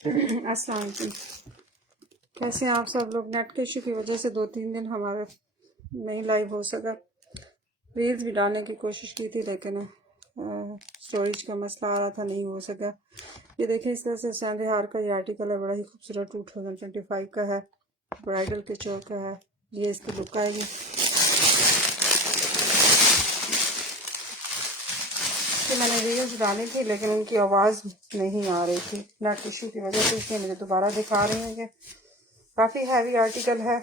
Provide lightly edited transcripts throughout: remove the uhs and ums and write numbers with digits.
अस्सलाम वालेकुम। कैसे हैं आप सब लोग? नेट के इशू की वजह से 2-3 दिन हमारे नहीं लाइव हो सका। रील्स भी डालने की कोशिश की थी लेकिन स्टोरेज का मसला आ रहा था, नहीं हो सका। ये देखें, इस तरह से चांदे हार का ये आर्टिकल है, बड़ा ही खूबसूरत 2025 का है, ब्राइडल के चौक का है। ये इसकी लुक आएगी। कि मैंने रील्स डाली थी लेकिन उनकी आवाज़ नहीं आ रही थी नेट इशू की वजह से, इसलिए मुझे दोबारा दिखा रही हूँ। कि काफ़ी हैवी आर्टिकल है,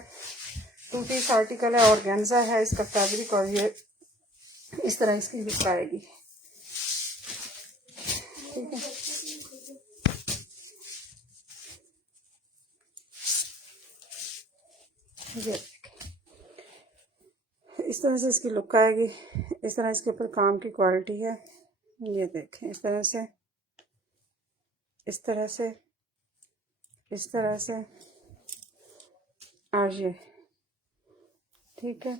2 पीस आर्टिकल है, ऑर्गेन्जा है इसका फैब्रिक, और ये इस तरह इसकी लुक आएगी। ठीक है, ये इस तरह से इसकी लुक आएगी। इस तरह इसके ऊपर काम की क्वालिटी है। ये देखें, इस तरह से, इस तरह से, इस तरह से, और ये ठीक है।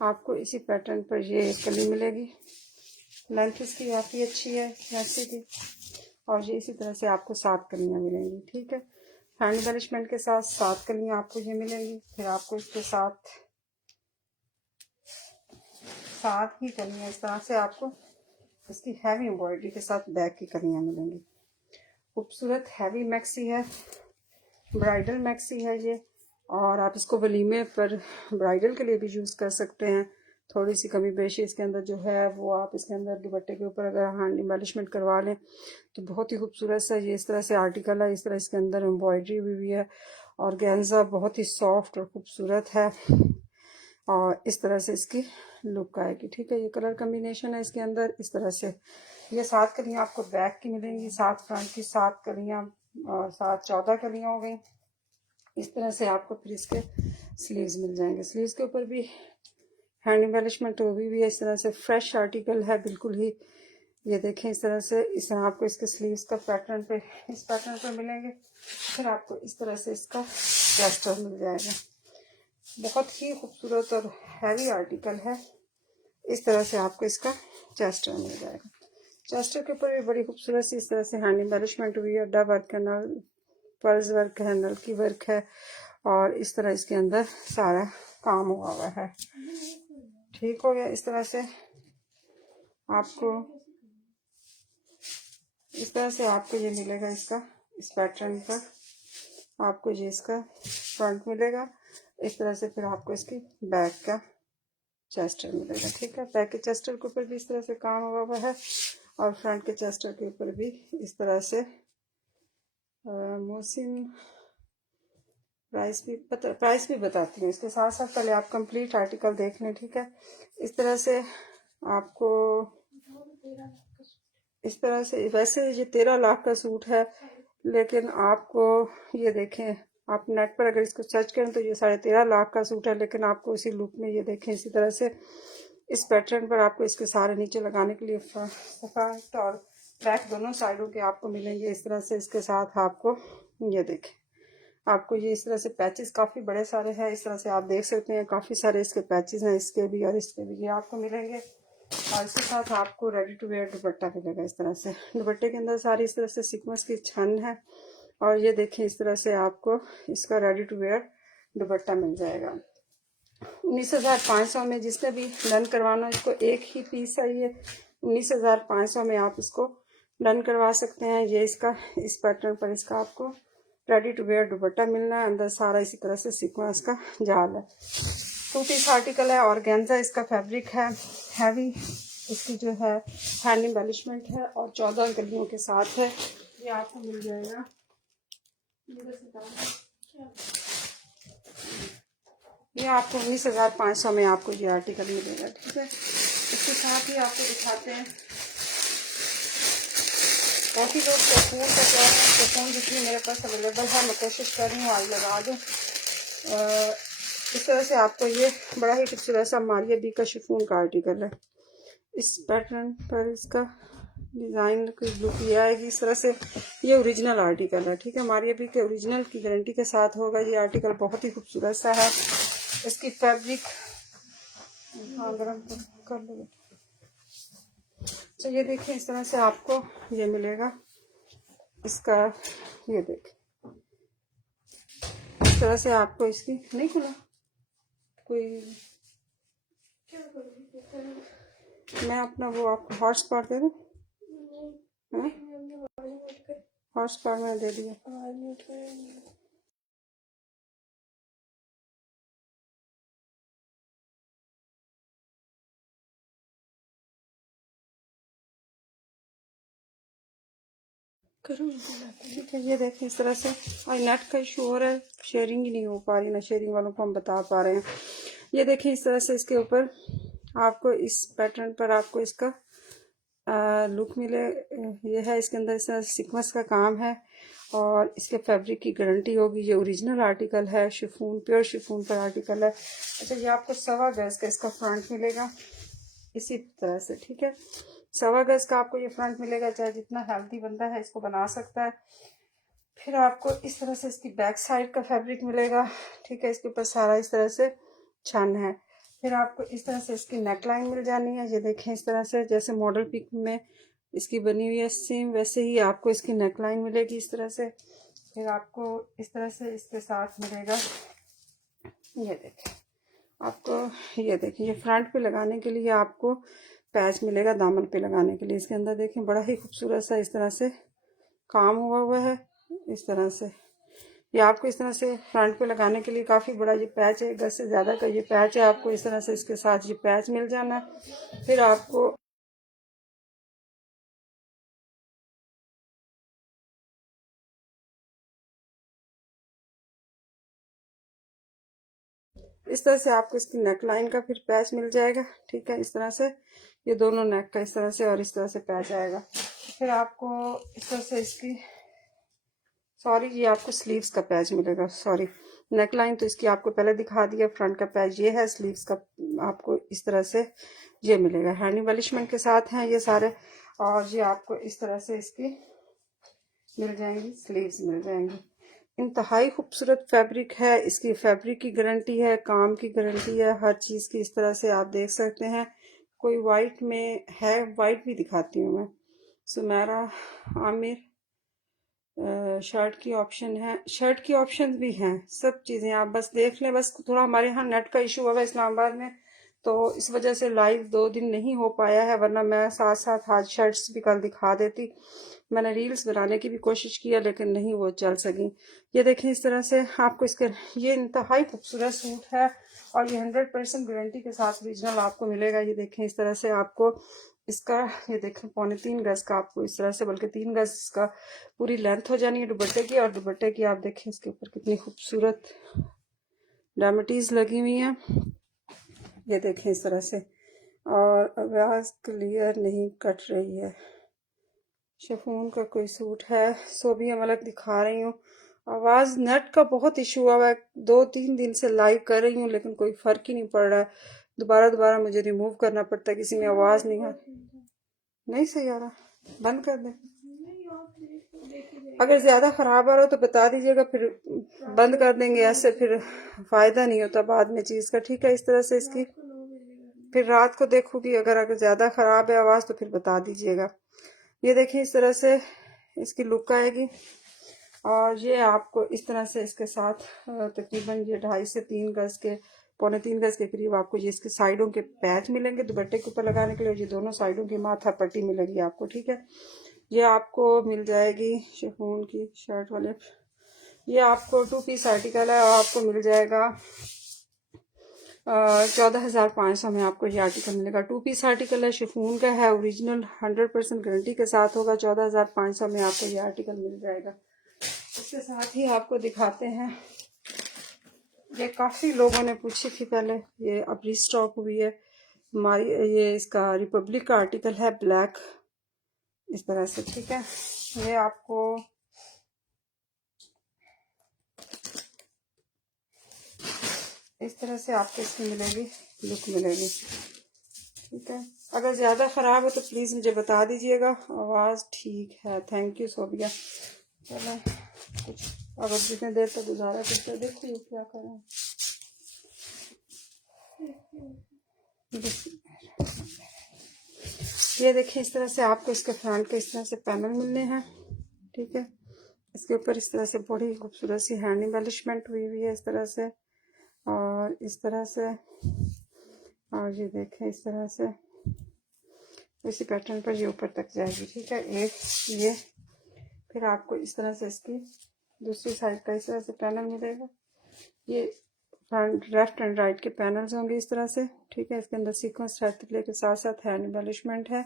आपको इसी पैटर्न पर ये कली मिलेगी। लेंथ इसकी काफ़ी अच्छी है, ऐसी की, और ये इसी तरह से आपको 7 कलियाँ मिलेंगी। ठीक है, हैंड एम्बेलिशमेंट के साथ 7 कलियाँ आपको ये मिलेंगी। फिर आपको इसके साथ 7 ही कलियाँ इस तरह से आपको इसकी हैवी एम्ब्रॉयडरी के साथ बैक की कलियाँ मिलेंगी। खूबसूरत हैवी मैक्सी है, ब्राइडल मैक्सी है ये, और आप इसको वलीमे पर ब्राइडल के लिए भी यूज़ कर सकते हैं। थोड़ी सी कमी पेशी इसके अंदर जो है वो आप इसके अंदर दुपट्टे के ऊपर अगर हैंड एम्बेलिशमेंट करवा लें तो बहुत ही खूबसूरत सा ये इस तरह से आर्टिकल है। इस तरह इसके अंदर एम्ब्रॉयडरी भी है, और गेंजा बहुत ही सॉफ्ट और खूबसूरत है, और इस तरह से इसकी लुक आएगी। ठीक है, ये कलर कम्बिनेशन है इसके अंदर। इस तरह से ये 7 कलियाँ आपको बैक की मिलेंगी, 7 फ्रंट की, 7 कलियाँ और 7 14 कलियाँ हो गई। इस तरह से आपको फिर इसके स्लीव्स मिल जाएंगे। स्लीव्स के ऊपर भी हैंड एम्बेलिशमेंट तो भी है। इस तरह से फ्रेश आर्टिकल है बिल्कुल ही। ये देखें, इस तरह से, इस तरह आपको इसके स्लीव्स का पैटर्न पे, इस पैटर्न पे मिलेंगे। फिर आपको इस तरह से इसका चेस्टर मिल जाएगा। बहुत ही खूबसूरत और हैवी आर्टिकल है। इस तरह से आपको इसका चेस्टर मिल जाएगा। चेस्टर के ऊपर भी बड़ी खूबसूरत सी इस तरह से हैंड एम्बेलिशमेंट हुई है। डब वर्क है, नल पर्ल्स वर्क है, नल की वर्क है, और इस तरह इसके अंदर सारा काम हुआ है। ठीक हो गया। इस तरह से आपको, इस तरह से आपको ये मिलेगा इसका, इस पैटर्न पर आपको ये इसका फ्रंट मिलेगा। इस तरह से फिर आपको इसकी बैक का चेस्टर मिलेगा। ठीक है, बैक के चेस्टर के ऊपर भी इस तरह से काम हुआ है, और फ्रंट के चेस्टर के ऊपर भी इस तरह से। मोहसिन प्राइस भी बताती हूँ इसके साथ साथ, पहले आप कंप्लीट आर्टिकल देख लें। ठीक है, इस तरह से आपको, इस तरह से, वैसे ये 13 लाख का सूट है, लेकिन आपको ये देखें, आप नेट पर अगर इसको सर्च करें तो ये 13.5 लाख का सूट है, लेकिन आपको इसी लुक में ये देखें, इसी तरह से इस पैटर्न पर आपको इसके सारे नीचे लगाने के लिए फ्रंट और बैक दोनों साइडों के आपको मिलेंगे। इस तरह से इसके साथ आपको ये देखें, आपको ये इस तरह से पैचेस काफ़ी बड़े सारे हैं। इस तरह से आप देख सकते हैं, काफ़ी सारे इसके पैचेस हैं, इसके भी और इसके भी, ये आपको मिलेंगे। और इसके साथ आपको रेडी टू वेयर दुपट्टा मिलेगा। इस तरह से दुपट्टे के अंदर सारी इस तरह से सीक्वेंस की छन है, और ये देखें, इस तरह से आपको इसका रेडी टू वेयर दुपट्टा मिल जाएगा। 19,500 में जिसने भी डन करवाना, इसको एक ही पीस है ये। 19,500 में आप इसको डन करवा सकते हैं। ये इसका, इस पैटर्न पर इसका आपको रेडी टू वेयर दुपट्टा मिलना है। अंदर सारा इसी तरह से सीक्वेंस का जाल है। 2 पीस आर्टिकल है, ऑर्गेन्जा इसका फैब्रिक है, हैवी इसकी जो है हैंड एम्बेलिशमेंट है, और 14 कलियों के साथ है। ये आपको मिल जाएगा, ये आपको 19,500 में आपको ये आर्टिकल मिलेगा। ठीक है, इसके साथ ही आपको दिखाते हैं, काफ़ी लोग शिफॉन का कह रहे हैं। शिफॉन जितनी मेरे पास अवेलेबल है मैं कोशिश कर रही हूँ आज लगा दूँ। इस तरह से आपको ये बड़ा ही खूबसूरत सा मारिया बी का शिफॉन का आर्टिकल है। इस पैटर्न पर इसका डिज़ाइन की लुक ये आएगी। इस तरह से ये ओरिजिनल आर्टिकल है। ठीक है, मारिया बी के ओरिजिनल की गारंटी के साथ होगा ये आर्टिकल। बहुत ही खूबसूरत सा है। इसकी फैब्रिक, हाँ गरम कर लो। तो ये देखिए, इस तरह से आपको ये मिलेगा। इसका ये देखिए इस तरह से आपको इसकी नहीं खुला कोई। मैं अपना वो आपको हॉटस्पॉट दे दूँ? हॉटस्पॉट मैंने दे दिया। ठीक है, ये देखें इस तरह से। और नेट का इशू हो रहा है, शेयरिंग ही नहीं हो पा रही ना, शेयरिंग वालों को हम बता पा रहे हैं। ये देखें इस तरह से इसके ऊपर आपको इस पैटर्न पर आपको इसका लुक मिले। ये है इसके अंदर इस तरह सीक्वेंस का काम है और इसके फैब्रिक की गारंटी होगी। ये ओरिजिनल आर्टिकल है, शिफॉन, प्योर शिफॉन पर आर्टिकल है। अच्छा, ये आपको 1.25 गज का इसका फ्रंट मिलेगा इसी तरह से, ठीक है। 1.25 गज का आपको ये फ्रंट मिलेगा। चाहे जितना हेल्दी बंदा है इसको बना सकता है। फिर आपको इस तरह से इसकी बैक साइड का फैब्रिक मिलेगा, ठीक है। इसके ऊपर सारा इस तरह से छन है। फिर आपको इस तरह से इसकी नेक लाइन मिल जानी है। ये देखें इस तरह से जैसे मॉडल पिक में इसकी बनी हुई है सेम वैसे ही आपको इसकी नेक लाइन मिलेगी इस तरह से। फिर आपको इस तरह से इसके साथ मिलेगा, ये देखें आपको, ये देखिए ये फ्रंट पे लगाने के लिए आपको पैच मिलेगा, दामन पे लगाने के लिए। इसके अंदर देखें बड़ा ही खूबसूरत सा इस तरह से काम हुआ है इस तरह से। ये आपको इस तरह से फ्रंट पे लगाने के लिए काफ़ी बड़ा ये पैच है, 1 गज से ज़्यादा का ये पैच है। आपको इस तरह से इसके साथ ये पैच मिल जाना है। फिर आपको इस तरह से आपको इसकी नेक लाइन का फिर पैच मिल जाएगा, ठीक है। इस तरह से ये दोनों नेक का इस तरह से और इस तरह से पैच आएगा। फिर आपको इस तरह से इसकी, सॉरी ये आपको स्लीव्स का पैच मिलेगा, सॉरी नेक लाइन तो इसकी आपको पहले दिखा दिया। फ्रंट का पैच ये है, स्लीव्स का आपको इस तरह से ये मिलेगा। हैंड एम्बेलिशमेंट के साथ हैं ये सारे। और ये आपको इस तरह से इसकी मिल जाएंगी, स्लीव्स मिल जाएंगी। इंतहाई खूबसूरत फैब्रिक है, इसकी फैब्रिक की गारंटी है, काम की गारंटी है, हर चीज़ की। इस तरह से आप देख सकते हैं। कोई वाइट में है, वाइट भी दिखाती हूँ मैं। सुमेरा आमिर शर्ट की ऑप्शन है, शर्ट की ऑप्शन भी हैं, सब चीज़ें आप बस देख लें। बस थोड़ा हमारे यहाँ नेट का इशू हुआ है इस्लामाबाद में, तो इस वजह से लाइव 2 दिन नहीं हो पाया है, वरना मैं साथ साथ आज शर्ट्स भी कल दिखा देती। मैंने रील्स बनाने की भी कोशिश किया लेकिन नहीं वो चल सकी। ये देखें इस तरह से आपको इसके, ये इंतहाई खूबसूरत सूट है और ये 100% गारंटी के साथ ओरिजिनल आपको मिलेगा। ये देखें इस तरह से आपको इसका, ये देखें 3.25 गज का आपको इस तरह से, बल्कि 3 गज इसका पूरी लेंथ हो जानी है दुपट्टे की। और दुपट्टे की आप देखें इसके ऊपर कितनी खूबसूरत डायमंड्स लगी हुई हैं, ये देखें इस तरह से। और आवाज़ क्लियर नहीं कट रही है। शिफॉन का कोई सूट है, सो भी हम अलग दिखा रही हूँ। आवाज़ नेट का बहुत इशू हुआ है, 2-3 दिन से लाइव कर रही हूँ लेकिन कोई फ़र्क ही नहीं पड़ रहा है। दोबारा दोबारा मुझे रिमूव करना पड़ता है, किसी में आवाज़ नहीं है। नहीं सही आ रहा, बंद कर दें। अगर ज़्यादा ख़राब आ रहा हो तो बता दीजिएगा, फिर बंद कर देंगे। ऐसे फिर फ़ायदा नहीं होता बाद में चीज़ का, ठीक है। इस तरह से इसकी फिर रात को देखूँगी, अगर ज़्यादा ख़राब है आवाज़ तो फिर बता दीजिएगा। ये देखिए इस तरह से इसकी लुक आएगी। और ये आपको इस तरह से इसके साथ तकरीबन ये 2.5 से 3 गज के, 3.25 गज के करीब आपको ये इसके साइडों के पैच मिलेंगे दुपट्टे के ऊपर लगाने के लिए। ये दोनों साइडों की माथा पट्टी मिलेगी आपको, ठीक है। ये आपको मिल जाएगी शिफॉन की शर्ट वाले, ये आपको 2 पीस आर्टिकल है और आपको मिल जाएगा 14,500 में आपको ये आर्टिकल मिलेगा। 2 पीस आर्टिकल है, शिफॉन का है, ओरिजिनल 100% गारंटी के साथ होगा। 14,500 में आपको ये आर्टिकल मिल जाएगा। इसके साथ ही आपको दिखाते हैं, ये काफ़ी लोगों ने पूछी थी पहले, ये अब रीस्टॉक हुई है हमारी। ये इसका रिपब्लिक का आर्टिकल है, ब्लैक इस तरह से, ठीक है। ये आपको इस तरह से आपको इसकी मिलेगी, लुक मिलेगी, ठीक है। अगर ज़्यादा ख़राब हो तो प्लीज़ मुझे बता दीजिएगा। आवाज़ ठीक है, थैंक यू सोबिया। चलो कुछ अगर जितने देर तक गुजारा करते देखिए क्या करें। ये देखिए इस तरह से आपको इसके फ्रंट के इस तरह से पैनल मिलने हैं, ठीक है। इसके ऊपर इस तरह से बड़ी खूबसूरत सी हैंड एम्बेलिशमेंट हुई हुई है इस तरह से, और इस तरह से, और ये देखें इस तरह से इसी पैटर्न पर ये ऊपर तक जाएगी। ठीक है, एक ये, फिर आपको इस तरह से इसकी दूसरी साइड का इस तरह से पैनल मिलेगा। ये फ्रंट लेफ्ट एंड राइट के पैनल्स होंगे इस तरह से। ठीक है, इसके अंदर सीक्वेंस थ्रेड के साथ साथ हैंड एम्बेलिशमेंट है,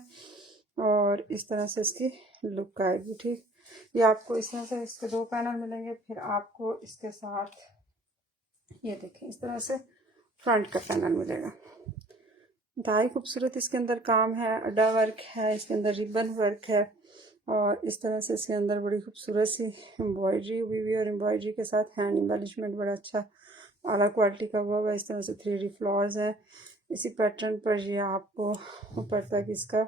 और इस तरह से इसकी लुक आएगी। ठीक, ये आपको इस तरह से इसके 2 पैनल मिलेंगे। फिर आपको इसके साथ ये देखें इस तरह से फ्रंट का पैनल मिलेगा। ढाई खूबसूरत इसके अंदर काम है, अड्डा वर्क है, इसके अंदर रिबन वर्क है, और इस तरह से इसके अंदर बड़ी खूबसूरत सी एम्ब्रॉयडरी हुई हुई है, और एम्ब्रॉयडरी के साथ हैंड एम्बेलिशमेंट बड़ा अच्छा आला क्वालिटी का हुआ है। इस तरह से 3D फ्लावर्स है इसी पैटर्न पर। ये आपको ऊपर तक इसका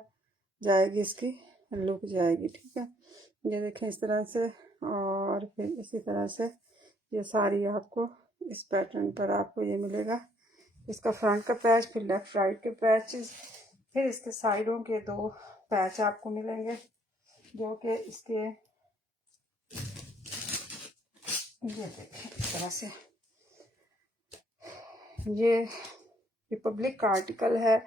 जाएगी, इसकी लुक जाएगी। ठीक है, ये देखें इस तरह से, और फिर इसी तरह से ये सारी आपको इस पैटर्न पर आपको ये मिलेगा। इसका फ्रंट का पैच, फिर लेफ्ट राइट के पैचेस, फिर इसके साइडों के 2 पैच आपको मिलेंगे, जो कि इसके ये देखें इस तरह से। ये रिपब्लिक का आर्टिकल है,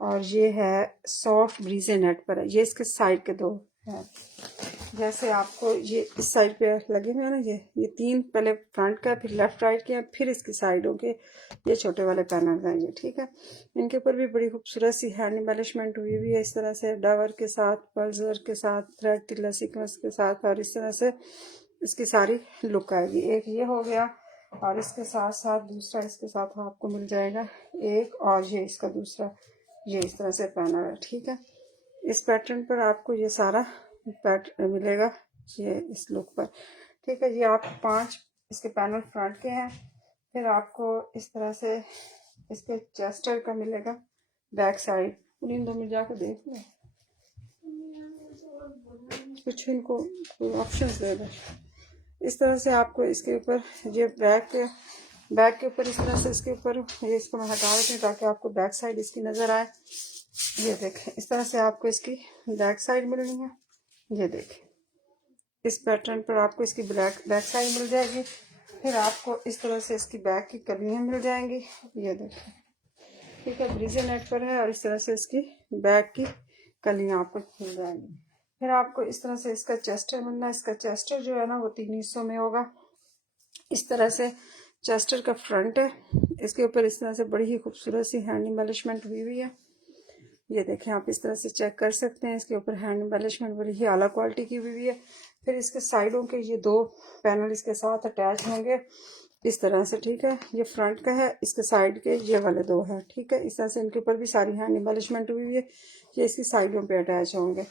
और ये है सॉफ्ट ब्रीजे नेट पर है। ये इसके साइड के 2 हैं। जैसे आपको ये इस साइड पे लगे हुए हैं ना, ये 3 पहले फ्रंट का, फिर लेफ्ट राइट के, फिर इसकी साइडों के ये छोटे वाले पैनल आएंगे। ठीक है, इनके ऊपर भी बड़ी खूबसूरत सी हैंड एम्बेलिशमेंट हुई हुई है इस तरह से, डावर के साथ, पर्ल्स वर्क के साथ, थ्रेड टिल्ला सीक्वेंस के साथ, और इस तरह से इसकी सारी लुक आएगी। एक ये हो गया, और इसके साथ साथ दूसरा इसके साथ आपको मिल जाएगा एक, और ये इसका दूसरा ये इस तरह से पैनल है। ठीक है, इस पैटर्न पर आपको ये सारा पैटर्न मिलेगा ये इस लुक पर। ठीक है, ये आप 5 इसके पैनल फ्रंट के हैं। फिर आपको इस तरह से इसके चेस्टर का मिलेगा बैक साइड। उन 2 में जाकर देख लो, कुछ इनको ऑप्शंस दे दो। इस तरह से आपको इसके ऊपर ये बैक के ऊपर इस तरह से इसके ऊपर ये, इसको मैं हटा देती हूँ ताकि आपको बैक साइड इसकी नज़र आए। ये देखें इस तरह से आपको इसकी बैक साइड मिलनी है। ये देखें इस पैटर्न पर आपको इसकी बैक साइड मिल जाएगी। फिर आपको इस तरह से इसकी बैक की कलियाँ मिल जाएंगी। ये देखें, ठीक है, ब्रीजे नेट पर है, और इस तरह से इसकी बैक की कलियाँ आपको मिल जाएंगी। फिर आपको इस तरह से इसका चेस्टर मिलना है। इसका चेस्टर जो है ना वो 3 हिस्सों में होगा। इस तरह से चेस्टर का फ्रंट है, इसके ऊपर इस तरह से बड़ी ही खूबसूरत सी हैंड एम्बेलिशमेंट हुई हुई है। ये देखें, आप इस तरह से चेक कर सकते हैं, इसके ऊपर हैंड एम्बेलिशमेंट बड़ी ही आला क्वालिटी की हुई है। फिर इसके साइडों के ये 2 पैनल इसके साथ अटैच होंगे इस तरह से। ठीक है, ये फ्रंट का है, इसके साइड के ये वाले 2 हैं। ठीक है, इस तरह से इनके ऊपर भी सारी हैंड एम्बेलिशमेंट हुई हुई है। ये इसकी साइडों पे अटैच होंगे।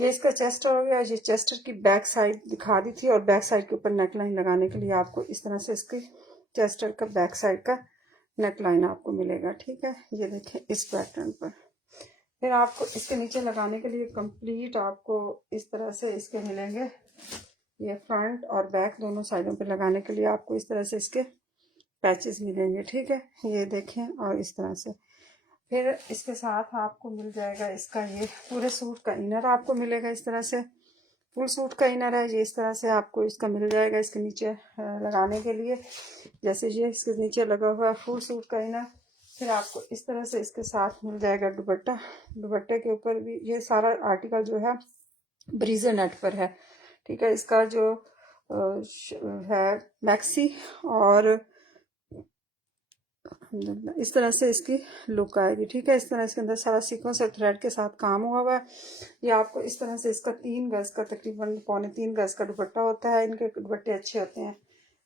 ये इसका चेस्टर हो गया। ये चेस्टर की बैक साइड दिखा दी थी, और बैक साइड के ऊपर नेक लाइन लगाने के लिए आपको इस तरह से इसकी चेस्टर का बैक साइड का नेक लाइन आपको मिलेगा। ठीक है, ये देखें इस पैटर्न पर। फिर आपको इसके नीचे लगाने के लिए कंप्लीट आपको इस तरह से इसके मिलेंगे, ये फ्रंट और बैक दोनों साइडों पे लगाने के लिए आपको इस तरह से इसके पैचेस मिलेंगे। ठीक है, ये देखें, और इस तरह से फिर इसके साथ आपको मिल जाएगा इसका ये पूरे सूट का इनर आपको मिलेगा इस तरह से। फुल सूट का इनर है ये, इस तरह से आपको इसका मिल जाएगा इसके नीचे लगाने के लिए। जैसे ये इसके नीचे लगा हुआ है फुल सूट का इनर। फिर आपको इस तरह से इसके साथ मिल जाएगा दुपट्टा। दुपट्टे के ऊपर भी ये सारा आर्टिकल जो है ब्रीजे नेट पर है। ठीक है, इसका जो है मैक्सी, और इस तरह से इसकी लुक आएगी। ठीक है, इस तरह इसके अंदर सारा सीक्वेंस और थ्रेड के साथ काम हुआ हुआ है। ये आपको इस तरह से इसका 3 गज का, तकरीबन 2.25 गज का दुपट्टा होता है। इनके दुपट्टे अच्छे होते हैं,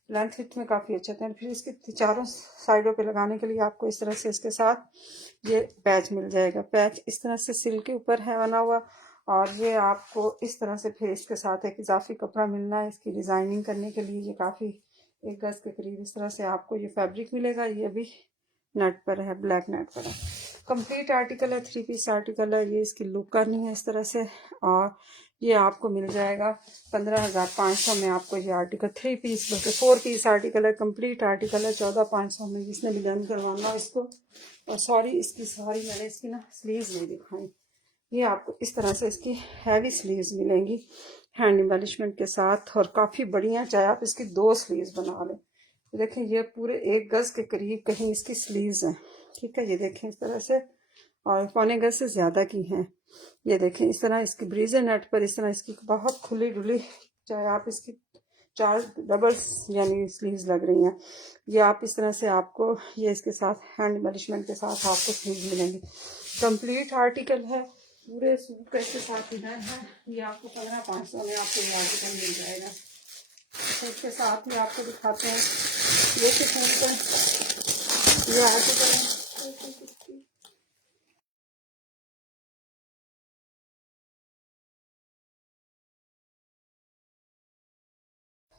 लेंथ विड्थ में काफ़ी अच्छे होते हैं। फिर इसके चारों साइडों पे लगाने के लिए आपको इस तरह से इसके साथ ये पैच मिल जाएगा। पैच इस तरह से सिल्क के ऊपर है बना हुआ, और ये आपको इस तरह से फिर इसके साथ एक इजाफी कपड़ा मिलना है इसकी डिज़ाइनिंग करने के लिए। ये काफ़ी 1 गज के करीब इस तरह से आपको ये फैब्रिक मिलेगा। ये भी नेट पर है, ब्लैक नेट पर है। कंप्लीट आर्टिकल है, 3 पीस आर्टिकल है। ये इसकी लुक करनी है इस तरह से, और ये आपको मिल जाएगा 15,500 में। आपको ये आर्टिकल 3 पीस बल्कि 4 पीस आर्टिकल है, कंप्लीट आर्टिकल है 14,500 में। जिसने भी लर्न करवाना इसको, और सॉरी इसकी सारी मैंने इसकी ना स्लीव्स नहीं दिखाई। ये आपको इस तरह से इसकी हैवी स्लीव्स मिलेंगी। हैंड एम्बेलिशमेंट के साथ, और काफ़ी बढ़िया, चाहे आप इसकी 2 स्लीव्स बना लें। तो देखें ये पूरे 1 गज के करीब कहीं इसकी स्लीव्स हैं, ठीक है। ये देखें इस तरह से, और पौने गज से ज़्यादा की हैं। ये देखें इस तरह इसकी ब्रीजर नेट पर इस तरह इसकी बहुत खुली डुली, चाहे आप इसकी 4 डबल्स यानी स्लीव्स लग रही हैं। ये आप इस तरह से आपको ये इसके साथ हैंड एम्बेलिशमेंट के साथ आपको स्लीव्स मिलेंगी। कंप्लीट आर्टिकल है, पूरे सूट का इसके साथ डिजाइन है। ये आपको 15,500 में आपको ये आर्टिकल मिल जाएगा। तो इसके साथ में आपको दिखाते हैं ये शिफॉन का ये आर्टिकल है।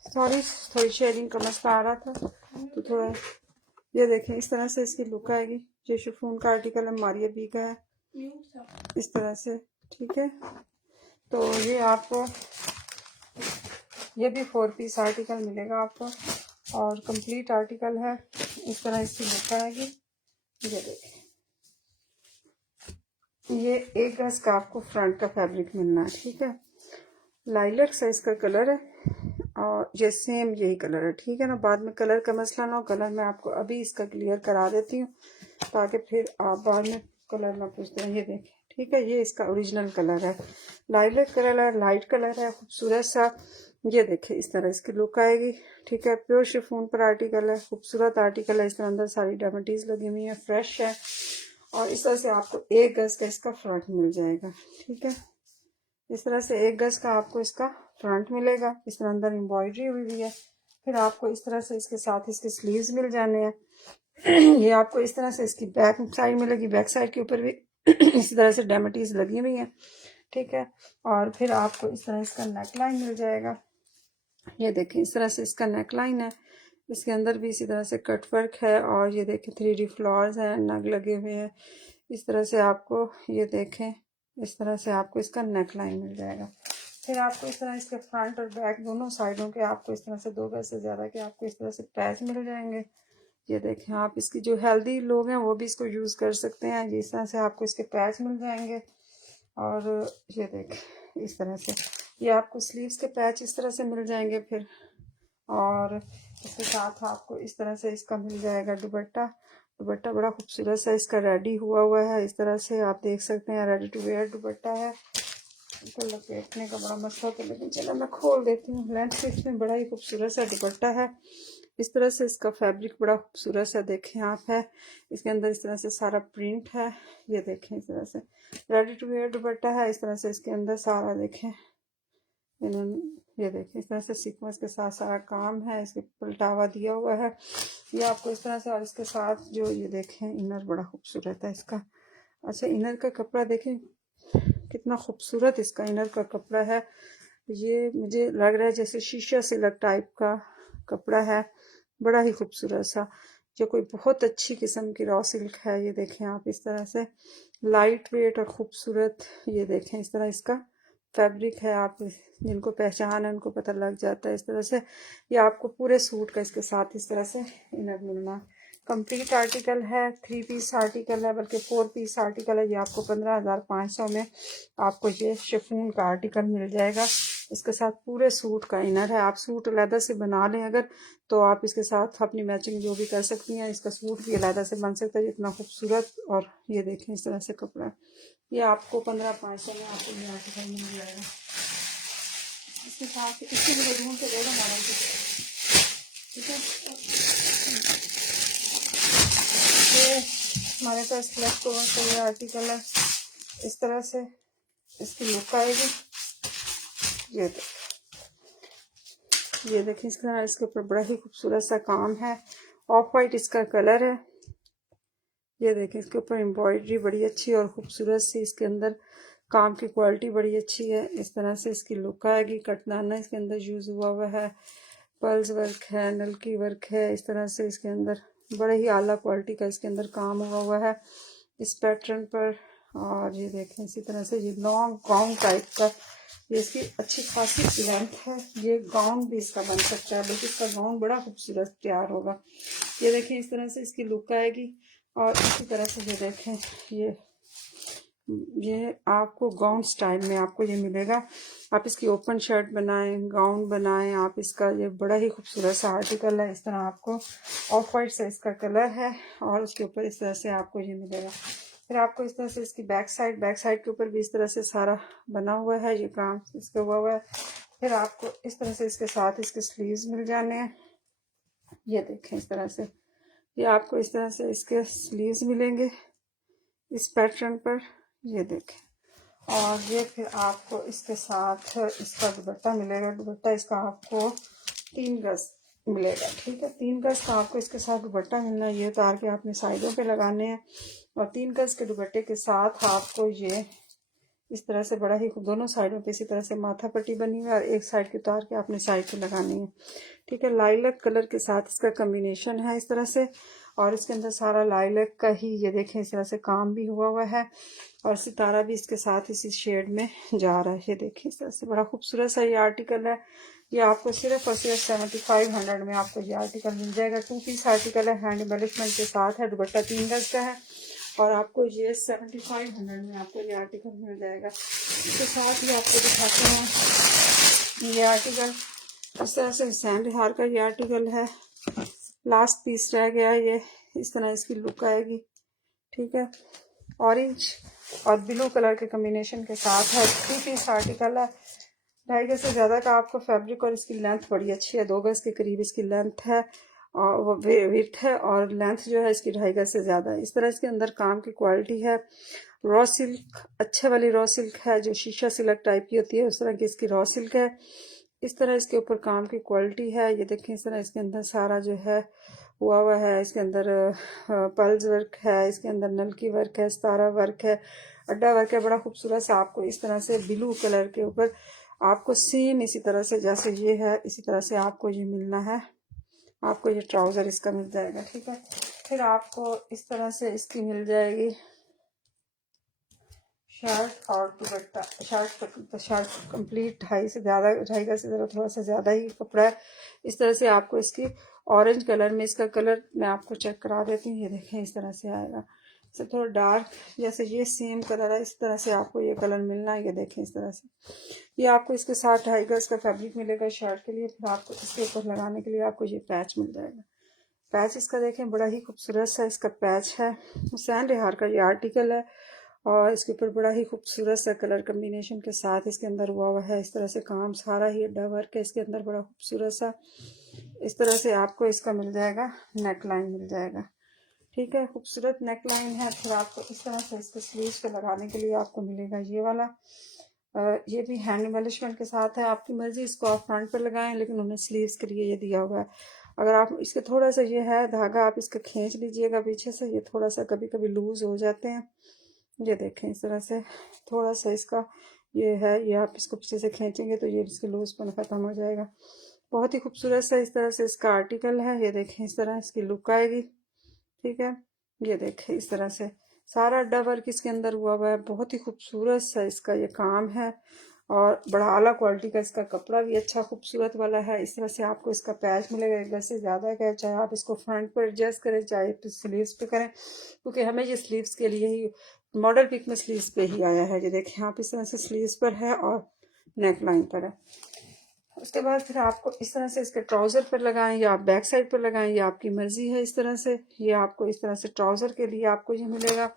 सॉरी, थोड़ी शेयरिंग का मसला आ रहा था तो थोड़ा। ये देखें इस तरह से इसकी लुक आएगी। ये शिफॉन का आर्टिकल है, मारिया बी का है, इस तरह से, ठीक है। तो ये आपको ये भी 4 पीस आर्टिकल मिलेगा आपको, और कंप्लीट आर्टिकल है। इस तरह इसकी लुक आएगी। ये देखें, ये 1 गज का आपको फ्रंट का फैब्रिक मिलना है, ठीक है। लाइलैक सा इसका कलर है, और ये सेम यही कलर है, ठीक है ना। बाद में कलर का मसला ना हो, कलर मैं आपको अभी इसका क्लियर करा देती हूँ ताकि फिर आप बाद में कलर ना पूछते हैं। ये देखें, ठीक है, ये इसका ओरिजिनल कलर है, लाइलैक कलर है, लाइट कलर है, खूबसूरत सा। ये देखें इस तरह इसकी लुक आएगी, ठीक है। प्योर शिफॉन पर आर्टिकल है, खूबसूरत आर्टिकल है। इसके अंदर सारी डायमंडीज लगी हुई है, फ्रेश है, और इस तरह से आपको 1 गज का इसका फ्रंट मिल जाएगा, ठीक है। इस तरह से 1 गज का आपको इसका फ्रंट मिलेगा। इस तरह अंदर एम्ब्रॉयडरी हुई हुई है। फिर आपको इस तरह से इसके साथ इसके स्लीव्स मिल जाने हैं। ये आपको इस तरह से इसकी बैक साइड मिलेगी, बैक साइड के ऊपर भी इसी तरह से डेमेटीज लगी हुई हैं, ठीक है। और फिर आपको इस तरह इसका नेक लाइन मिल जाएगा। ये देखें इस तरह से इसका नेक लाइन है, इसके अंदर भी इसी तरह से कट वर्क है, और ये देखें 3D फ्लावर्स हैं, नग लगे हुए हैं। इस तरह से आपको ये देखें, इस तरह से आपको इसका नेक लाइन मिल जाएगा। फिर आपको इस तरह इसके फ्रंट और बैक दोनों साइडों के आपको इस तरह से 2 गज से ज़्यादा के आपको इस तरह से पैच मिल जाएंगे। ये देखें, आप इसकी जो हेल्दी लोग हैं वो भी इसको यूज़ कर सकते हैं। इस तरह से आपको इसके पैच मिल जाएंगे। और ये देखें इस तरह से ये आपको स्लीव्स के पैच इस तरह से मिल जाएंगे। फिर और इसके साथ आपको इस तरह से इसका मिल जाएगा दुपट्टा। दुपट्टा बड़ा खूबसूरत सा इसका रेडी हुआ हुआ है, इस तरह से आप देख सकते हैं, रेडी टू वेयर दुपट्टा है। इसको लपेटने का बड़ा मसला था, लेकिन चलो मैं खोल देती हूँ। लेंथ से इसमें बड़ा ही खूबसूरत सा दुपट्टा है। इस तरह से इसका फैब्रिक बड़ा खूबसूरत सा देखें आप है। इसके अंदर इस तरह से सारा प्रिंट है। ये देखें इस तरह से रेडी टू वेयर दुपट्टा है। इस तरह से इसके अंदर सारा देखें इन्होंने, ये देखें इस तरह से सीक्वेंस के साथ सारा काम है। इसके पलटावा दिया हुआ है ये आपको इस तरह से, और इसके साथ जो ये देखें इनर बड़ा खूबसूरत है इसका। अच्छा, इनर का कपड़ा देखें कितना खूबसूरत इसका इनर का कपड़ा है। ये मुझे लग रहा है जैसे शीशा सिल्क टाइप का कपड़ा है, बड़ा ही खूबसूरत सा, जो कोई बहुत अच्छी किस्म की रॉ सिल्क है। ये देखें आप इस तरह से लाइट वेट और खूबसूरत। ये देखें इस तरह इसका फैब्रिक है, आप जिनको पहचान है उनको पता लग जाता है इस तरह से। ये आपको पूरे सूट का इसके साथ इस तरह से इनर मिलना। कंप्लीट आर्टिकल है, 3 पीस आर्टिकल है, बल्कि 4 पीस आर्टिकल है। ये आपको 15,500 में आपको ये शिफॉन का आर्टिकल मिल जाएगा। इसके साथ पूरे सूट का इनर है। आप सूट अलहदा से बना लें अगर, तो आप इसके साथ अपनी मैचिंग जो भी कर सकती हैं। इसका सूट भी अलहदा से बन सकता है, इतना खूबसूरत। और ये देखें इस तरह से कपड़ा, ये आपको 15,500 में आपको ये आर्टिकल मिल जाएगा। इसके साथ इसके भी ढूंढ के देगा मॉडल को, ठीक है। ये हमारे पास लेफ्ट ओवर का ये आर्टिकल है, इस तरह से इसकी लुक आएगी। ये देखें इसका, इसके ऊपर बड़ा ही खूबसूरत सा काम है। ऑफ वाइट इसका कलर है। ये देखें इसके ऊपर एम्ब्रॉयडरी बड़ी अच्छी और खूबसूरत सी, इसके अंदर काम की क्वालिटी बड़ी अच्छी है। इस तरह से इसकी लुक आएगी। कटनाना इसके अंदर यूज़ हुआ है, पर्ल्स वर्क है, नलकी वर्क है। इस तरह से इसके अंदर बड़े ही आला क्वालिटी का इसके अंदर काम हुआ है इस पैटर्न पर। और ये देखें इसी तरह से ये लॉन्ग गाउन टाइप का, ये इसकी अच्छी खासी लेंथ है। ये गाउन भी इसका बन सकता है, बल्कि इसका गाउन बड़ा खूबसूरत तैयार होगा। ये देखें इस तरह से इसकी लुक आएगी। और इसी तरह से ये देखें, ये आपको गाउन स्टाइल में आपको ये मिलेगा। आप इसकी ओपन शर्ट बनाएं, गाउन बनाएं आप इसका। ये बड़ा ही खूबसूरत सा आर्टिकल है। इस तरह आपको ऑफ वाइट से इसका कलर है और उसके ऊपर इस तरह से आपको ये मिलेगा। फिर आपको इस तरह से इसकी बैक साइड के ऊपर भी इस तरह से सारा बना हुआ है, ये काम इसका हुआ है। फिर आपको इस तरह से इसके साथ इसके स्लीव्स मिल जाने हैं। ये देखें इस तरह से, ये आपको इस तरह से इसके स्लीव्स मिलेंगे इस पैटर्न पर, ये देखें। और ये फिर आपको इसके साथ इसका दुपट्टा मिलेगा। दुपट्टा इसका आपको 3 गज मिलेगा, ठीक है। 3 गज का आपको इसके साथ दुपट्टा मिलना है। ये उतार के आपने साइडों पे लगाने हैं और 3 गज के दुपट्टे के साथ आपको ये इस तरह से बड़ा ही दोनों साइडों पे इसी तरह से माथा पट्टी बनी हुई है और एक साइड की उतार के आपने साइड पे लगानी है, ठीक है। लाइलक कलर के साथ इसका कॉम्बिनेशन है इस तरह से, और इसके अंदर सारा लाइलक का ही ये देखें इस तरह से काम भी हुआ है और सितारा भी इसके साथ इसी शेड में जा रहा है। ये देखें इस तरह से बड़ा खूबसूरत सा ये आर्टिकल है। ये आपको सिर्फ और सिर्फ 7500 में आपको ये आर्टिकल मिल जाएगा। 2 पीस आर्टिकल है, हैंड एम्बेलिशमेंट के साथ है, दुपट्टा 3 गज का है और आपको ये 7500 में आपको ये आर्टिकल मिल जाएगा। इसके साथ ही आपको दिखाते हैं ये आर्टिकल इस तरह से सैंड हार का ये आर्टिकल है। लास्ट पीस रह गया है, ये इस तरह इसकी लुक आएगी, ठीक है। ऑरेंज और ब्लू कलर के कॉम्बिनेशन के साथ है। 3 पीस आर्टिकल है। 2.5 गज से ज़्यादा का आपको फैब्रिक और इसकी लेंथ बड़ी अच्छी है। 2 गज के करीब इसकी लेंथ है और वो विड्थ है और लेंथ जो है इसकी 2.5 गज से ज़्यादा है। इस तरह इसके अंदर काम की क्वालिटी है। रॉ सिल्क, अच्छे वाली रॉ सिल्क है, जो शीशा सिल्क टाइप की होती है उस तरह की इसकी रॉ सिल्क है। इस तरह इसके ऊपर काम की क्वालिटी है। ये देखें इस तरह इसके अंदर सारा जो है हुआ है। इसके अंदर पल्स वर्क है, इसके अंदर नलकी वर्क है, सितारा वर्क है, अड्डा वर्क है। बड़ा खूबसूरत सा आपको इस तरह से ब्लू कलर के ऊपर आपको सेम इसी तरह से जैसे ये है इसी तरह से आपको ये मिलना है। आपको ये ट्राउज़र इसका मिल जाएगा, ठीक है। फिर आपको इस तरह से इसकी मिल जाएगी शर्ट और दुपट्टा। शर्ट कंप्लीट 2.5 से ज़्यादा, 2.5 गज से ज़रा थोड़ा सा ज़्यादा ही कपड़ा है। इस तरह से आपको इसकी ऑरेंज कलर में इसका कलर मैं आपको चेक करा देती हूँ। ये देखें इस तरह से आएगा, इसे थोड़ा डार्क जैसे ये सेम कलर है इस तरह से आपको ये कलर मिलना है। ये देखें इस तरह से ये आपको इसके साथ 2.5 गज का फैब्रिक मिलेगा शर्ट के लिए। फिर आपको इसके ऊपर लगाने के लिए आपको ये पैच मिल जाएगा। पैच इसका देखें बड़ा ही खूबसूरत सा इसका पैच है। सैंड हार का ये आर्टिकल है और इसके ऊपर बड़ा ही खूबसूरत सा कलर कम्बिनेशन के साथ इसके अंदर हुआ है। इस तरह से काम सारा ही अड्डा वर्क है इसके अंदर, बड़ा खूबसूरत सा। इस तरह से आपको इसका मिल जाएगा, नेक लाइन मिल जाएगा, ठीक है। खूबसूरत नेक लाइन है। फिर आपको इस तरह से इसके स्लीव्स पे लगाने के लिए आपको मिलेगा ये वाला। ये भी हैंड एम्बेलिशमेंट के साथ है। आपकी मर्जी इसको आप फ्रंट पर लगाएं, लेकिन उन्होंने स्लीव्स के लिए ये दिया हुआ है। अगर आप इसके थोड़ा सा ये है धागा आप इसका खींच लीजिएगा पीछे से, ये थोड़ा सा कभी कभी लूज हो जाते हैं। ये देखें इस तरह से थोड़ा सा इसका ये है, ये आप इसको पीछे से खींचेंगे तो ये इसके लूजपन ख़त्म हो जाएगा। बहुत ही खूबसूरत सा इस तरह से इसका आर्टिकल है। ये देखें इस तरह इसकी लुक आएगी, ठीक है। ये देखें इस तरह से सारा अड्डा वर्क इसके अंदर हुआ है। बहुत ही खूबसूरत सा इसका ये काम है और बड़ा आला क्वालिटी का इसका कपड़ा भी अच्छा खूबसूरत वाला है। इस तरह से आपको इसका पैच मिलेगा 1 गज से ज़्यादा का, चाहे आप इसको फ्रंट पर एडजस्ट करें चाहे स्लीव्स पे करें, क्योंकि हमें ये स्लीव्स के लिए ही मॉडल पिक में स्लीव्स पे ही आया है। ये देखें आप इस तरह से स्लीव्स पर है और नेक लाइन पर है। उसके बाद फिर आपको इस तरह से इसके ट्राउज़र पर लगाएं या आप बैक साइड पर लगाएं, ये आपकी मर्ज़ी है। इस तरह से ये आपको इस तरह से ट्राउज़र के लिए आपको ये मिलेगा।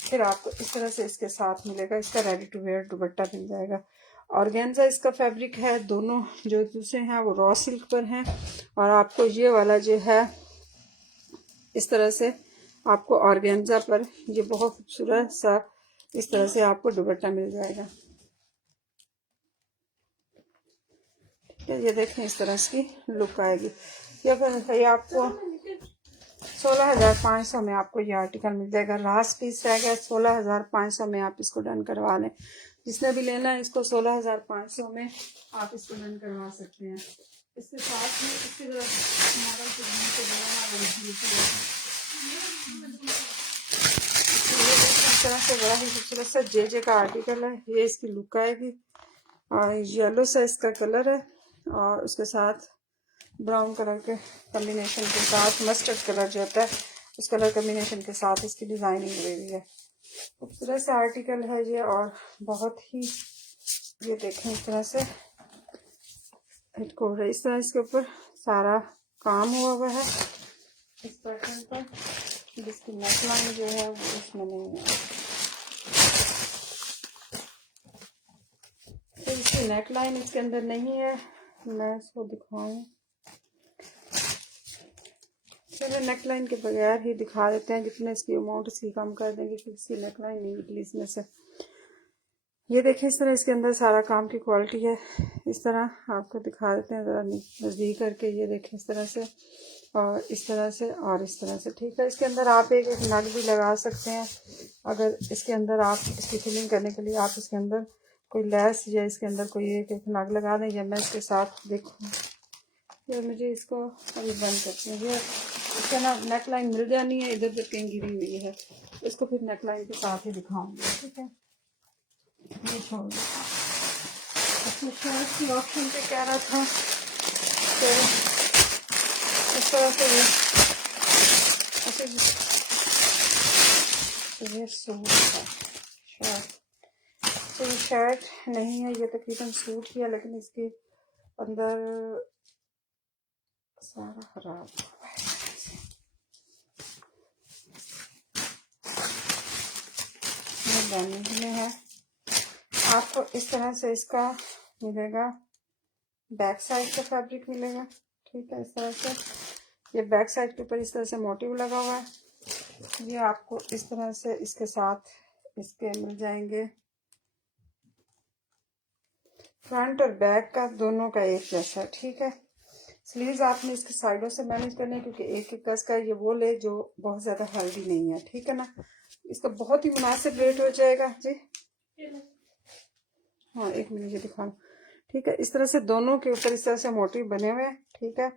फिर आपको इस तरह से इसके साथ मिलेगा इसका रेडी टू वेयर दुपट्टा मिल जाएगा। ऑर्गेन्जा इसका फैब्रिक है। दोनों जो दूसरे हैं वो रॉ सिल्क पर हैं और आपको ये वाला जो है इस तरह से आपको ऑर्गेन्जा पर ये बहुत खूबसूरत सा इस तरह से आपको दुपट्टा मिल जाएगा। ये देखें इस तरह इसकी लुक आएगी। या फिर ये आपको 16,500 में आपको ये आर्टिकल मिल जाएगा। लास्ट पीस रह गया 16,500 में आप इसको डन करवा लें। जिसने भी लेना है इसको 16,500 में आप इसको डन करवा सकते हैं। इसके साथ में इसकी इस तरह से बड़ा ही खूबसूरत सा जे का आर्टिकल है। ये इसकी लुक आएगी और येलो सा इसका कलर है और उसके साथ ब्राउन कलर के कॉम्बिनेशन के साथ मस्टर्ड कलर जो होता है उस कलर कॉम्बिनेशन के साथ इसकी डिज़ाइनिंग हुई हुई है। खूबसूरत सा आर्टिकल है ये, और बहुत ही, ये देखें इस तरह से इस तरह इसके ऊपर सारा काम हुआ हुआ है इस पैटर्न पर, जिसकी नेकलाइन जो है वो इसमें नहीं है। तो इसकी नेकलाइन इसके अंदर नहीं है, मैं इसको दिखाऊं। चलो नेकलाइन के बगैर ही दिखा देते हैं, जितने इसकी अमाउंट इसकी कम कर देंगे क्योंकि इसकी नेकलाइन नहीं निकली इसमें से। ये देखें इस तरह इसके अंदर सारा काम की क्वालिटी है। इस तरह आपको दिखा देते हैं ज़रा नज़दीक करके। ये देखें इस तरह से, और इस तरह से, और इस तरह से, ठीक है। इसके अंदर आप एक एक नग भी लगा सकते हैं। अगर इसके अंदर आप इसकी फिलिंग करने के लिए आप इसके अंदर कोई लैस या इसके अंदर कोई एक एक नग लगा दें, या मैं इसके साथ देखूँ, या मुझे इसको अभी बंद करती हूँ। ये इसका ना नेकलाइन मिल जानी है, इधर उधर कहीं गिरी हुई है, इसको फिर नेकलाइन के साथ ही दिखाऊंगी, ठीक है। ये छोड़ दो। इसमें शर्ट की ऑप्शन पे कह रहा था, तो इस तरह से ये ये सूट है शर्ट। तो ये शर्ट नहीं है, ये तकरीबन सूट ही है, लेकिन इसके अंदर सारा खराब हुआ है। ये डेनिम में है। आपको इस तरह से इसका मिलेगा, बैक साइड का फैब्रिक मिलेगा, ठीक है। इस तरह से ये बैक साइड के ऊपर इस तरह से मोटिव लगा हुआ है। ये आपको इस तरह से इसके साथ इसके मिल जाएंगे, फ्रंट और बैक का दोनों का एक जैसा, ठीक है। स्लीव्स आपने इसके साइडों से मैनेज करने हैं, क्योंकि एक एक गज का ये वो ले जो बहुत ज़्यादा हेल्दी नहीं है, ठीक है ना। इसका बहुत ही मुनासिब रेट हो जाएगा जी। हाँ एक मिनट ये दिखा, ठीक है। इस तरह से दोनों के ऊपर इस तरह से मोटिव बने हुए हैं, ठीक है।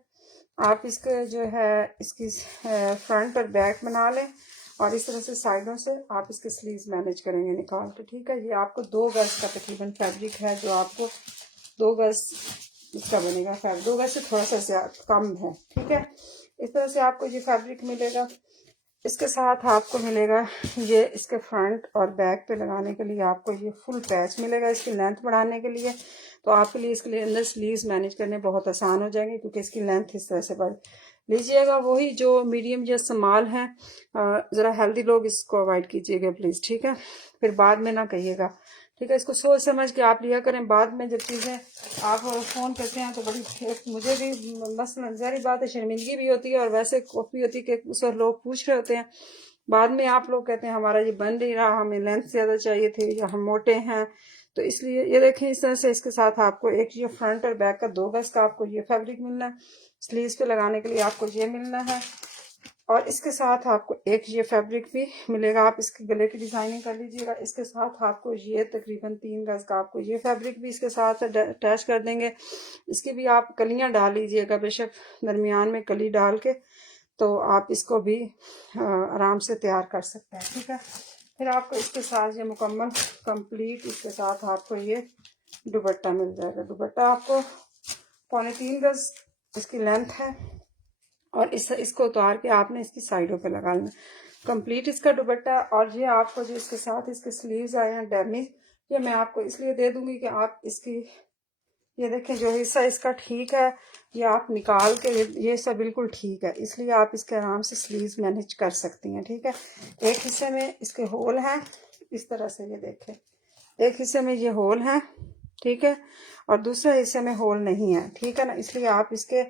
आप इसके जो है इसकी फ्रंट और बैक बना लें, और इस तरह से साइडों से आप इसके स्लीव्स मैनेज करेंगे निकाल के, ठीक है। ये आपको 2 गज का तकरीबन फैब्रिक है, जो आपको 2 गज इसका बनेगा फैब्रिक, 2 गज से थोड़ा सा कम है, ठीक है। इस तरह से आपको ये फैब्रिक मिलेगा। इसके साथ आपको मिलेगा ये इसके फ्रंट और बैक पे लगाने के लिए आपको ये फुल पैच मिलेगा, इसकी लेंथ बढ़ाने के लिए। तो आपके लिए इसके लिए अंदर स्लीव्स मैनेज करने बहुत आसान हो जाएंगे, क्योंकि इसकी लेंथ इस तरह से बढ़ लीजिएगा। वही जो मीडियम या स्मॉल है, ज़रा हेल्दी लोग इसको अवॉइड कीजिएगा प्लीज़, ठीक है। फिर बाद में ना कहिएगा, ठीक है। इसको सोच समझ के आप लिया करें। बाद में जब चीज़ें आप फ़ोन करते हैं तो बड़ी मुझे भी मसलन ज़ाहिर बात है शर्मिंदगी भी होती है, और वैसे कॉफ़ी होती है कि उस वक्त लोग पूछ रहे होते हैं। बाद में आप लोग कहते हैं हमारा ये बन नहीं रहा, हमें लेंथ ज़्यादा चाहिए थी, या हम मोटे हैं। तो इसलिए ये देखें इस तरह से इसके साथ आपको एक ये फ्रंट और बैक का 2 गज का आपको ये फैब्रिक मिलना है। स्लीव्स पे लगाने के लिए आपको ये मिलना है, और इसके साथ आपको एक ये फैब्रिक भी मिलेगा। आप इसके गले की डिज़ाइनिंग कर लीजिएगा। इसके साथ आपको ये तकरीबन 3 गज का आपको ये फैब्रिक भी इसके साथ अटैच कर देंगे। इसकी भी आप कलियां डाल लीजिएगा, बेशक दरमियान में कली डाल के, तो आप इसको भी आराम से तैयार कर सकते हैं, ठीक है। फिर आपको इसके साथ ये मुकम्मल कंप्लीट इसके साथ आपको ये दुपट्टा मिल जाएगा। दुपट्टा आपको 3.25 गज इसकी लेंथ है, और इसको उतार के आपने इसकी साइडों पे लगा लेना कंप्लीट इसका दुपट्टा। और ये आपको जो इसके साथ इसके स्लीव्स आए हैं डैमेज, ये मैं आपको इसलिए दे दूंगी कि आप इसकी ये देखें जो हिस्सा इसका ठीक है, ये आप निकाल के, ये सब बिल्कुल ठीक है, इसलिए आप इसके आराम से स्लीव्स मैनेज कर सकती हैं, ठीक है। एक हिस्से में इसके होल हैं इस तरह से, ये देखें एक हिस्से में ये होल हैं, ठीक है, और दूसरे हिस्से में होल नहीं है, ठीक है ना। इसलिए आप इसके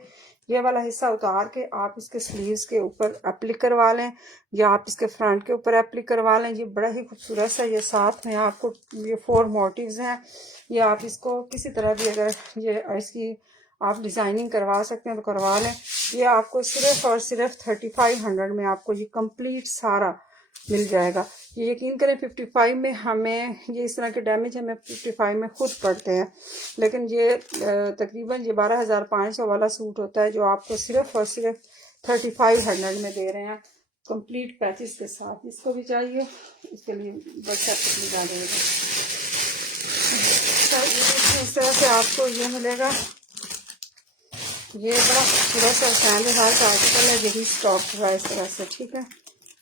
ये वाला हिस्सा उतार के आप इसके स्लीव्स के ऊपर एप्लिक करवा लें, या आप इसके फ्रंट के ऊपर एप्लिक करवा लें। ये बड़ा ही खूबसूरत सा, ये साथ में आपको ये 4 मोटिव्स हैं। ये आप इसको किसी तरह भी अगर ये इसकी आप डिज़ाइनिंग करवा सकते हैं तो करवा लें। ये आपको सिर्फ और सिर्फ 3500 में आपको ये कंप्लीट सारा मिल जाएगा। ये यकीन करें 55 में हमें ये इस तरह के डैमेज हमें 55 में खुद पड़ते हैं, लेकिन ये तकरीबन ये 12,500 वाला सूट होता है, जो आपको सिर्फ और सिर्फ 3500 में दे रहे हैं कंप्लीट पैचेस के साथ। इसको भी चाहिए, इसके लिए बच्चा डाल देगा। इस तरह से आपको ये मिलेगा। ये बड़ा खूबसूरत सा स्टैंडर्ड हाल का आर्टिकल है, यही स्टॉक हुआ इस तरह से, ठीक है।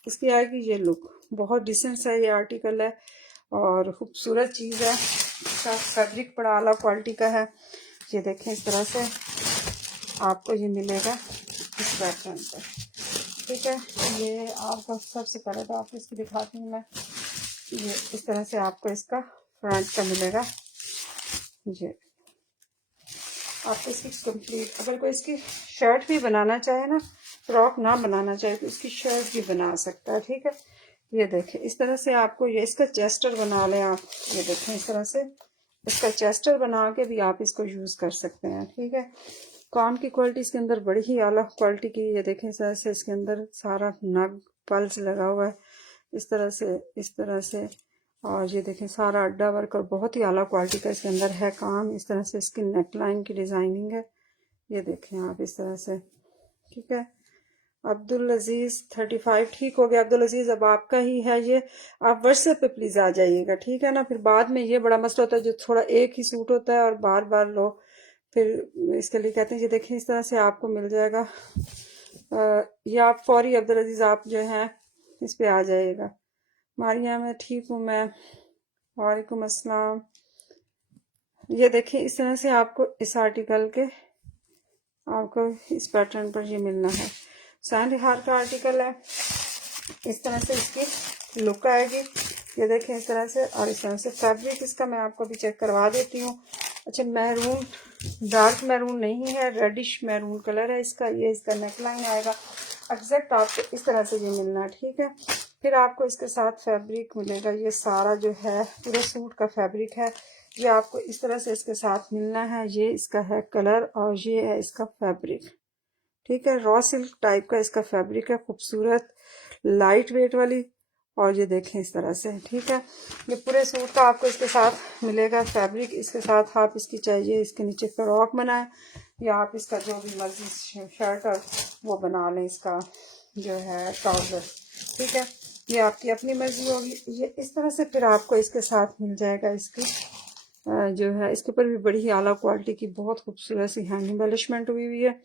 इसकी आएगी ये लुक। बहुत डिसेंट सा ये आर्टिकल है और खूबसूरत चीज़ है। इसका फैब्रिक बड़ा आला क्वालिटी का है। ये देखें इस तरह से आपको ये मिलेगा इस पैटर्न पर, ठीक है। ये आपको सबसे पहले तो आपको इसकी दिखाती हूँ मैं। ये इस तरह से आपको इसका फ्रंट का मिलेगा। ये आपको इसकी कंप्लीट, अगर कोई इसकी शर्ट भी बनाना चाहे ना, फ्रॉक ना बनाना चाहे तो इसकी शर्ट भी बना सकता है, ठीक है। ये देखें इस तरह से आपको ये इसका चेस्टर बना लें आप। ये देखें इस तरह से इसका चेस्टर बना के भी आप इसको यूज़ कर सकते हैं, ठीक है। काम की क्वालिटी इसके अंदर बड़ी ही आला क्वालिटी की। ये देखें इस तरह से इसके अंदर सारा नग पल्स लगा हुआ है इस तरह से, इस तरह से। और ये देखें सारा अड्डा वर्क और बहुत ही आला क्वालिटी का इसके अंदर है काम। इस तरह से इसकी नेकलाइन की डिज़ाइनिंग है। ये देखें आप इस तरह से, ठीक है। अब्दुल अजीज 35 ठीक हो गया। अब्दुल अजीज अब आपका ही है ये, आप व्हाट्सएप पे प्लीज आ जाइएगा, ठीक है ना। फिर बाद में ये बड़ा मसला होता है जो थोड़ा एक ही सूट होता है और बार बार लो, फिर इसके लिए कहते हैं। ये देखें इस तरह से आपको मिल जाएगा। ये आप फौरी अब्दुल अजीज आप जो है इस पे आ जाइएगा। मारिया मैं ठीक हूँ मैं, वालेकुम अस्सलाम। ये देखिए इस तरह से आपको इस आर्टिकल के आपको इस पैटर्न पर ये मिलना है। सैंड हार का आर्टिकल है। इस तरह से इसकी लुक आएगी। ये देखें इस तरह से, और इस तरह से फैब्रिक इसका मैं आपको भी चेक करवा देती हूँ। अच्छा मैरून, डार्क मैरून नहीं है, रेडिश मैरून कलर है इसका। ये इसका नेकलाइन आएगा एग्जैक्ट आपको इस तरह से ये मिलना है, ठीक है। फिर आपको इसके साथ फैब्रिक मिलेगा। ये सारा जो है पूरे सूट का फैब्रिक है, ये आपको इस तरह से इसके साथ मिलना है। ये इसका है कलर और ये है इसका फैब्रिक, ठीक है। रॉ सिल्क टाइप का इसका फैब्रिक है, खूबसूरत लाइट वेट वाली। और ये देखें इस तरह से, ठीक है। ये पूरे सूट का आपको इसके साथ मिलेगा फैब्रिक। इसके साथ आप इसकी चाहिए इसके नीचे फ्रॉक बनाएं या आप इसका जो भी मर्जी शर्ट और वो बना लें, इसका जो है ट्राउजर, ठीक है। ये आपकी अपनी मर्जी होगी। ये इस तरह से फिर आपको इसके साथ मिल जाएगा इसकी जो है, इसके ऊपर भी बड़ी ही आला क्वालिटी की बहुत खूबसूरत सी हैंड एम्बेलिशमेंट हुई हुई है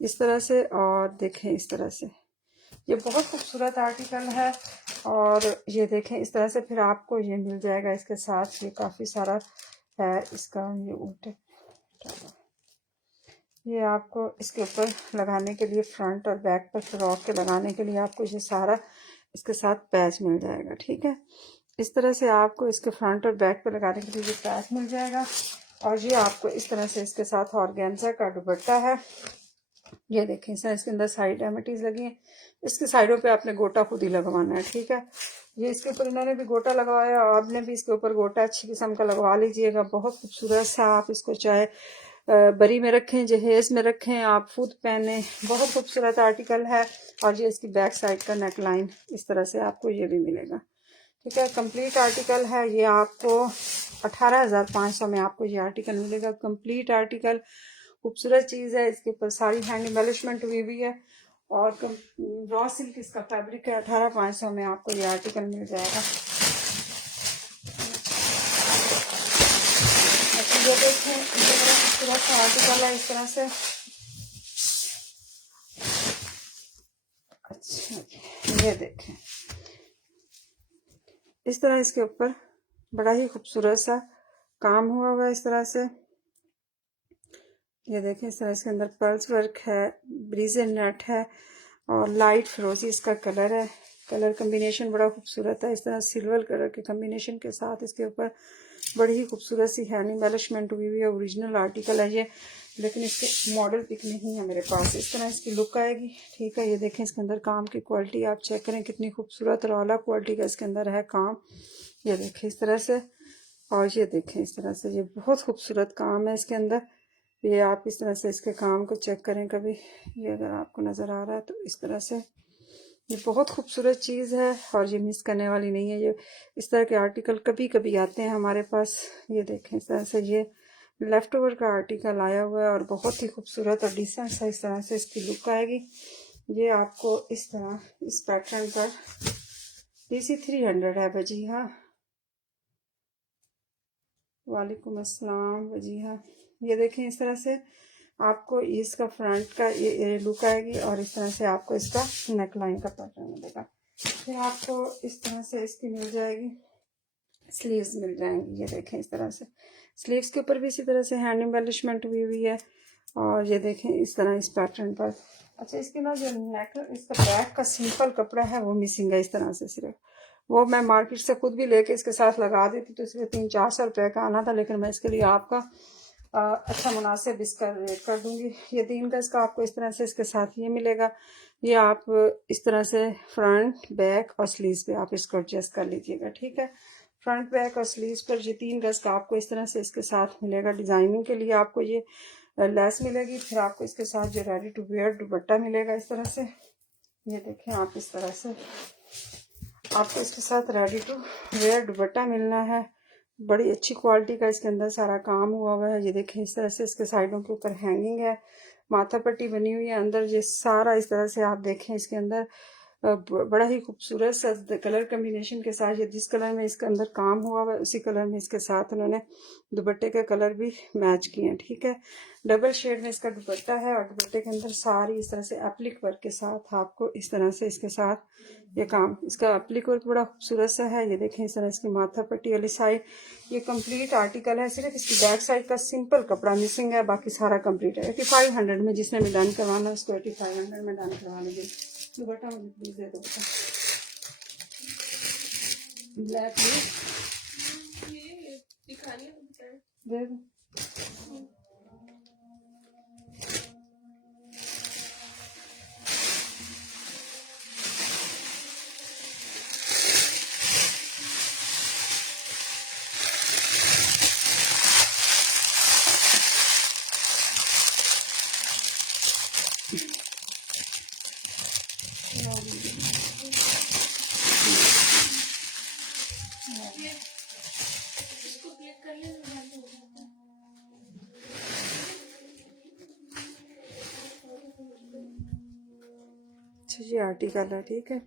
इस तरह से। और देखें इस तरह से ये बहुत खूबसूरत आर्टिकल है। और ये देखें इस तरह से फिर आपको ये मिल जाएगा इसके साथ। ये काफ़ी सारा है इसका। ये उल्टे ये आपको इसके ऊपर लगाने के लिए, फ्रंट और बैक पर फ्रॉक के लगाने के लिए आपको ये सारा इसके साथ पैच मिल जाएगा, ठीक है। इस तरह से आपको इसके फ्रंट और बैक पर लगाने के लिए ये पैच मिल जाएगा। और ये आपको इस तरह से इसके साथ ऑर्गेन्जा का दुपट्टा है। ये देखें सर इसके अंदर साइड एमिटीज लगी हैं। इसके साइडों पे आपने गोटा खुद ही लगवाना है, ठीक है। ये इसके ऊपर इन्होंने भी गोटा लगवाया, आपने भी इसके ऊपर गोटा अच्छी किस्म का लगवा लीजिएगा। बहुत खूबसूरत सा, आप इसको चाहे बरी में रखें, जहेज में रखें, आप खुद पहने, बहुत खूबसूरत आर्टिकल है। और ये इसकी बैक साइड का नेक लाइन इस तरह से आपको ये भी मिलेगा, ठीक है। कंप्लीट आर्टिकल है ये। आपको 18,500 में आपको ये आर्टिकल मिलेगा। कंप्लीट आर्टिकल, खूबसूरत चीज़ है। इसके ऊपर सारी हैंड एम्बेलिशमेंट हुई हुई है और रॉ सिल्क इसका फैब्रिक है। 18,500 में आपको ये आर्टिकल मिल जाएगा। ये देखें ये बड़ा खूबसूरत सा आर्टिकल है इस तरह से। अच्छा ये देखें इस तरह इसके ऊपर बड़ा ही खूबसूरत सा काम हुआ हुआ है इस तरह से। ये देखें इस तरह इसके अंदर पर्ल्स वर्क है, ब्रीजे नेट है और लाइट फिरोजी इसका कलर है। कलर कम्बिनेशन बड़ा खूबसूरत है। इस तरह सिल्वर कलर के कम्बिनेशन के साथ इसके ऊपर बड़ी ही खूबसूरत सी हैंड एम्बेलिशमेंट हुई हुई है। ओरिजिनल आर्टिकल है ये, लेकिन इसके मॉडल पिक नहीं है मेरे पास। इस तरह इसकी लुक आएगी, ठीक है। ये देखें इसके अंदर काम की क्वालिटी आप चेक करें कितनी खूबसूरत और आला क्वालिटी का इसके अंदर है काम। ये देखें इस तरह से, और ये देखें इस तरह से, ये बहुत खूबसूरत काम है इसके अंदर। ये आप इस तरह से इसके काम को चेक करें कभी, ये अगर आपको नज़र आ रहा है तो इस तरह से ये बहुत खूबसूरत चीज़ है और ये मिस करने वाली नहीं है। ये इस तरह के आर्टिकल कभी कभी आते हैं हमारे पास। ये देखें इस तरह से ये लेफ्ट ओवर का आर्टिकल आया हुआ है और बहुत ही खूबसूरत और डिसेंट सा इस तरह से इसकी लुक आएगी। ये आपको इस तरह इस पैटर्न पर DC 300 है बजी। हाँ वालेकुम अस्सलाम बजी। हाँ ये देखें इस तरह से आपको इसका फ्रंट का ये लुक आएगी और इस तरह से आपको इसका नेक लाइन का पैटर्न मिलेगा। फिर आपको इस तरह से इसकी मिल जाएगी, स्लीव्स मिल जाएंगी। ये देखें इस तरह से स्लीव्स के ऊपर भी इसी तरह से हैंड एम्बेलिशमेंट हुई हुई है। और ये देखें इस तरह इस पैटर्न पर। अच्छा, इसके ना जो नेक, इसका बैक का सिंपल कपड़ा है वो मिसिंग है इस तरह से। सिर्फ वो मैं मार्केट से खुद भी लेके इसके साथ लगा देती तो इसमें 300-400 रुपये का आना था, लेकिन मैं इसके लिए आपका अच्छा मुनासिब इसका रेट कर दूंगी। ये 3 गज का आपको इस तरह से इसके साथ ये मिलेगा। ये आप इस तरह से फ्रंट बैक और स्लीव्स पे आप इसको एडजस्ट कर लीजिएगा, ठीक है। फ्रंट बैक और स्लीव्स पर ये 3 गज का आपको इस तरह से इसके साथ मिलेगा। डिजाइनिंग के लिए आपको ये लेस मिलेगी। फिर आपको इसके साथ जो रेडी टू वेयर दुपट्टा मिलेगा इस तरह से। ये देखें आप इस तरह से आपको इसके साथ रेडी टू वेयर दुपट्टा मिलना है। बड़ी अच्छी क्वालिटी का इसके अंदर सारा काम हुआ हुआ है। ये देखें इस तरह से इसके साइडों के ऊपर हैंगिंग है, माथा पट्टी बनी हुई है अंदर। ये सारा इस तरह से आप देखें इसके अंदर बड़ा ही खूबसूरत सा कलर कम्बिनेशन के साथ, ये जिस कलर में इसके अंदर काम हुआ हुआ है उसी कलर में इसके साथ उन्होंने दुपट्टे के कलर भी मैच किए हैं, ठीक है। डबल शेड में इसका दुपट्टा है और दुपट्टे के अंदर सारी इस तरह से एप्लिक वर्क के साथ आपको इस तरह से इसके साथ ये काम, इसका एप्लिक वर्क बड़ा खूबसूरत सा है। ये देखें इस तरह इसकी माथा पट्टी वाली साइड ये कंप्लीट आर्टिकल है। सिर्फ इसकी बैक साइड का सिंपल कपड़ा मिसिंग है, बाकी सारा कंप्लीट है। 8500 में जिसने भी डन करवाना है उसको 8500 में डन करवा लीजिए। दुपट्टा मुझे प्लीज दे दो, ब्लैक दे दो। अच्छा, ये आर्टिकल है, ठीक है।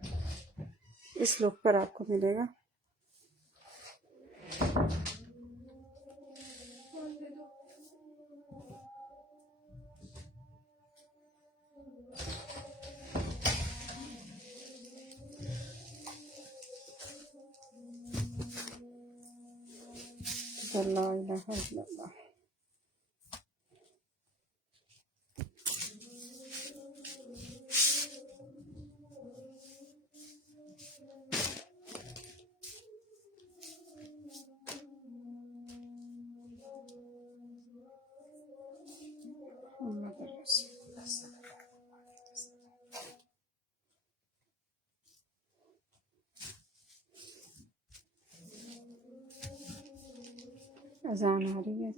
इस लुक पर आपको मिलेगा। अल्लाह इलाहा इल्लल्लाह। अजान आ रही है।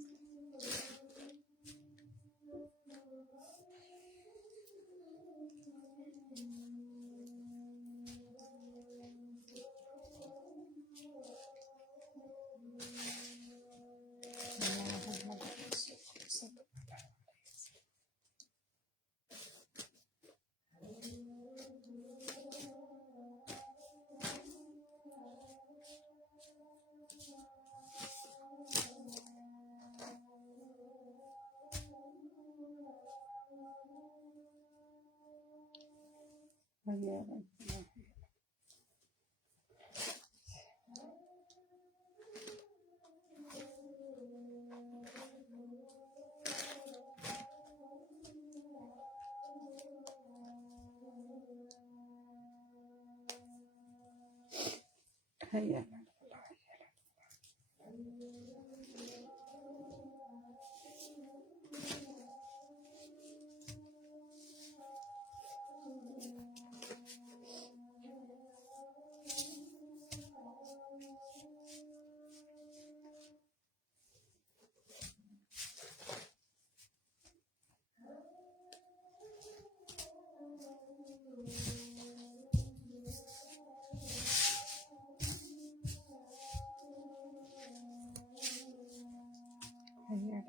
है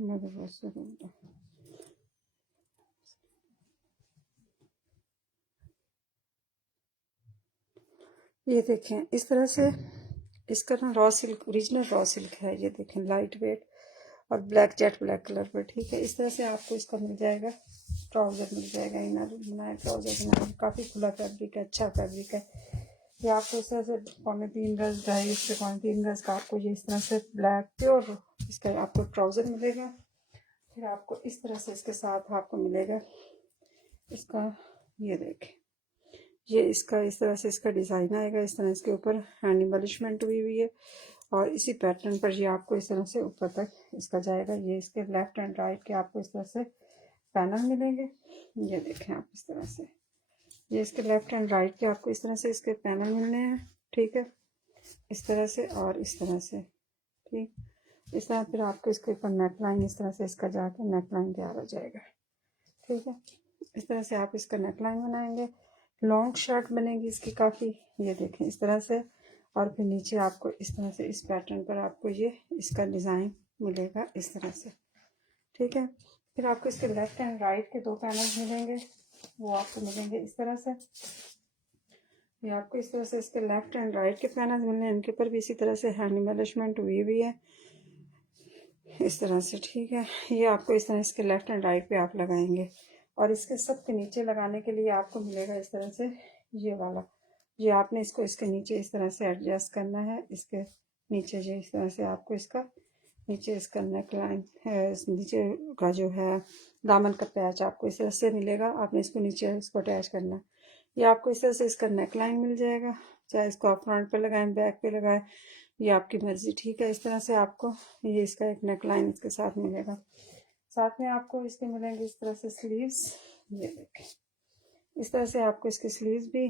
मेरे बहुत से ये देखें इस तरह से इसका ना raw silk, original raw silk है। ये देखें लाइट वेट और ब्लैक, जेट ब्लैक कलर पर, ठीक है। इस तरह से आपको इसका मिल जाएगा, ट्राउज़र मिल जाएगा, इनर बनाया ट्राउज़र बनाया, काफ़ी खुला फैब्रिक है, अच्छा फैब्रिक है। ये आपको इस तरह से 3.25 गज, 2.5 से 3.25 गज का आपको ये इस तरह से ब्लैक प्योर इसका आपको ट्राउज़र मिलेगा। फिर आपको इस तरह से इसके साथ आपको मिलेगा इसका, ये देखें ये इसका इस तरह से इसका डिज़ाइन आएगा। इस तरह इसके ऊपर हैंड एम्बलिशमेंट हुई हुई है और इसी पैटर्न पर ये आपको इस तरह से ऊपर तक इसका जाएगा। ये इसके लेफ्ट एंड राइट के आपको इस तरह से पैनल मिलेंगे। ये देखें आप इस तरह से, ये इसके लेफ्ट एंड राइट के आपको इस तरह से इसके पैनल मिलने हैं, ठीक है। इस तरह से और इस तरह से, ठीक। इस तरह फिर आपको इसके ऊपर नेक लाइन इस तरह से इसका जाके नेक लाइन तैयार हो जाएगा, ठीक है। इस तरह से आप इसका नेक लाइन बनाएंगे, लॉन्ग शर्ट बनेगी इसकी काफ़ी। ये देखें इस तरह से, और फिर नीचे आपको इस तरह से इस पैटर्न पर आपको ये इसका डिज़ाइन मिलेगा इस तरह से, ठीक है। फिर आपको इसके लेफ्ट एंड राइट के 2 पैनल मिलेंगे, वो आपको मिलेंगे इस तरह से। ये आपको इस तरह से इसके लेफ्ट एंड राइट के पैनल मिलने हैं, इनके ऊपर भी इसी तरह से हैंड एम्बलिशमेंट हुई हुई है इस तरह से, ठीक है। ये आपको इस तरह इसके लेफ्ट एंड राइट पे आप लगाएंगे और इसके सब के नीचे लगाने के लिए आपको मिलेगा इस तरह से ये वाला। ये आपने इसको इसके नीचे इस तरह से एडजस्ट करना है, इसके नीचे ये इस तरह से आपको इसका नीचे इसका नेक लाइन है, नीचे का जो है दामन का पैच आपको इस तरह से मिलेगा। आपने इसको नीचे इसको अटैच करना है। ये आपको इस तरह से इसका नेक लाइन मिल जाएगा, चाहे इसको आप फ्रंट पे लगाएं, बैक पे लगाएं, ये आपकी मर्जी, ठीक है। इस तरह से आपको ये इसका एक नेक लाइन इसके साथ मिलेगा। साथ में आपको इसके मिलेंगे इस तरह से स्लीव्स। ये देखें इस तरह से आपको इसके स्लीव्स भी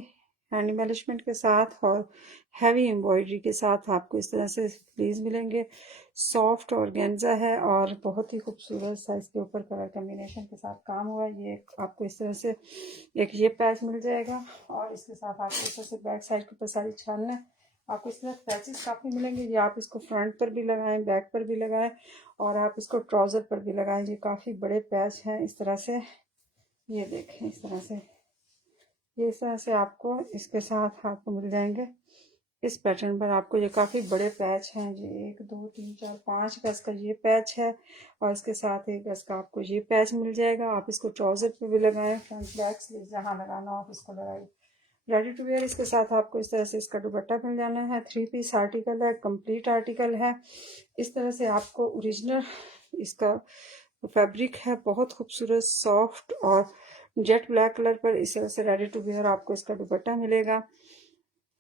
हैंड एम्बलिशमेंट के साथ और हैवी एम्ब्रॉयडरी के साथ आपको इस तरह से स्लीव्स मिलेंगे। सॉफ्ट ऑर्गेन्जा है और बहुत ही खूबसूरत सा इसके ऊपर कलर कम्बिनेशन के साथ काम हुआ है। ये आपको इस तरह से एक ये पैच मिल जाएगा और इसके साथ आपको इस तरह से बैक साइड के ऊपर सारी छानना है। आपको इस तरह पैचेस काफ़ी मिलेंगे। ये आप इसको फ्रंट पर भी लगाएं, बैक पर भी लगाएं और आप इसको ट्राउज़र पर भी लगाएं। ये काफ़ी बड़े पैच हैं इस तरह से, ये देखें इस तरह से, ये इस तरह से आपको इसके साथ आपको मिल जाएंगे इस पैटर्न पर। आपको ये काफ़ी बड़े पैच हैं, ये 1 2 3 4 5 गज का ये पैच है और इसके साथ 1 गज का आपको ये पैच मिल जाएगा। आप इसको ट्राउज़र पे भी लगाएं, फ्रंट बैक स्लीव जहाँ लगाना आप इसको लगाइए। रेडी टू वेयर इसके साथ आपको इस तरह से इसका दुपट्टा मिल जाना है। 3 पीस आर्टिकल है, कंप्लीट आर्टिकल है। इस तरह से आपको ओरिजिनल इसका फैब्रिक है, बहुत खूबसूरत सॉफ्ट और जेट ब्लैक कलर पर इस तरह से रेडी टू वेयर आपको इसका दुपट्टा मिलेगा।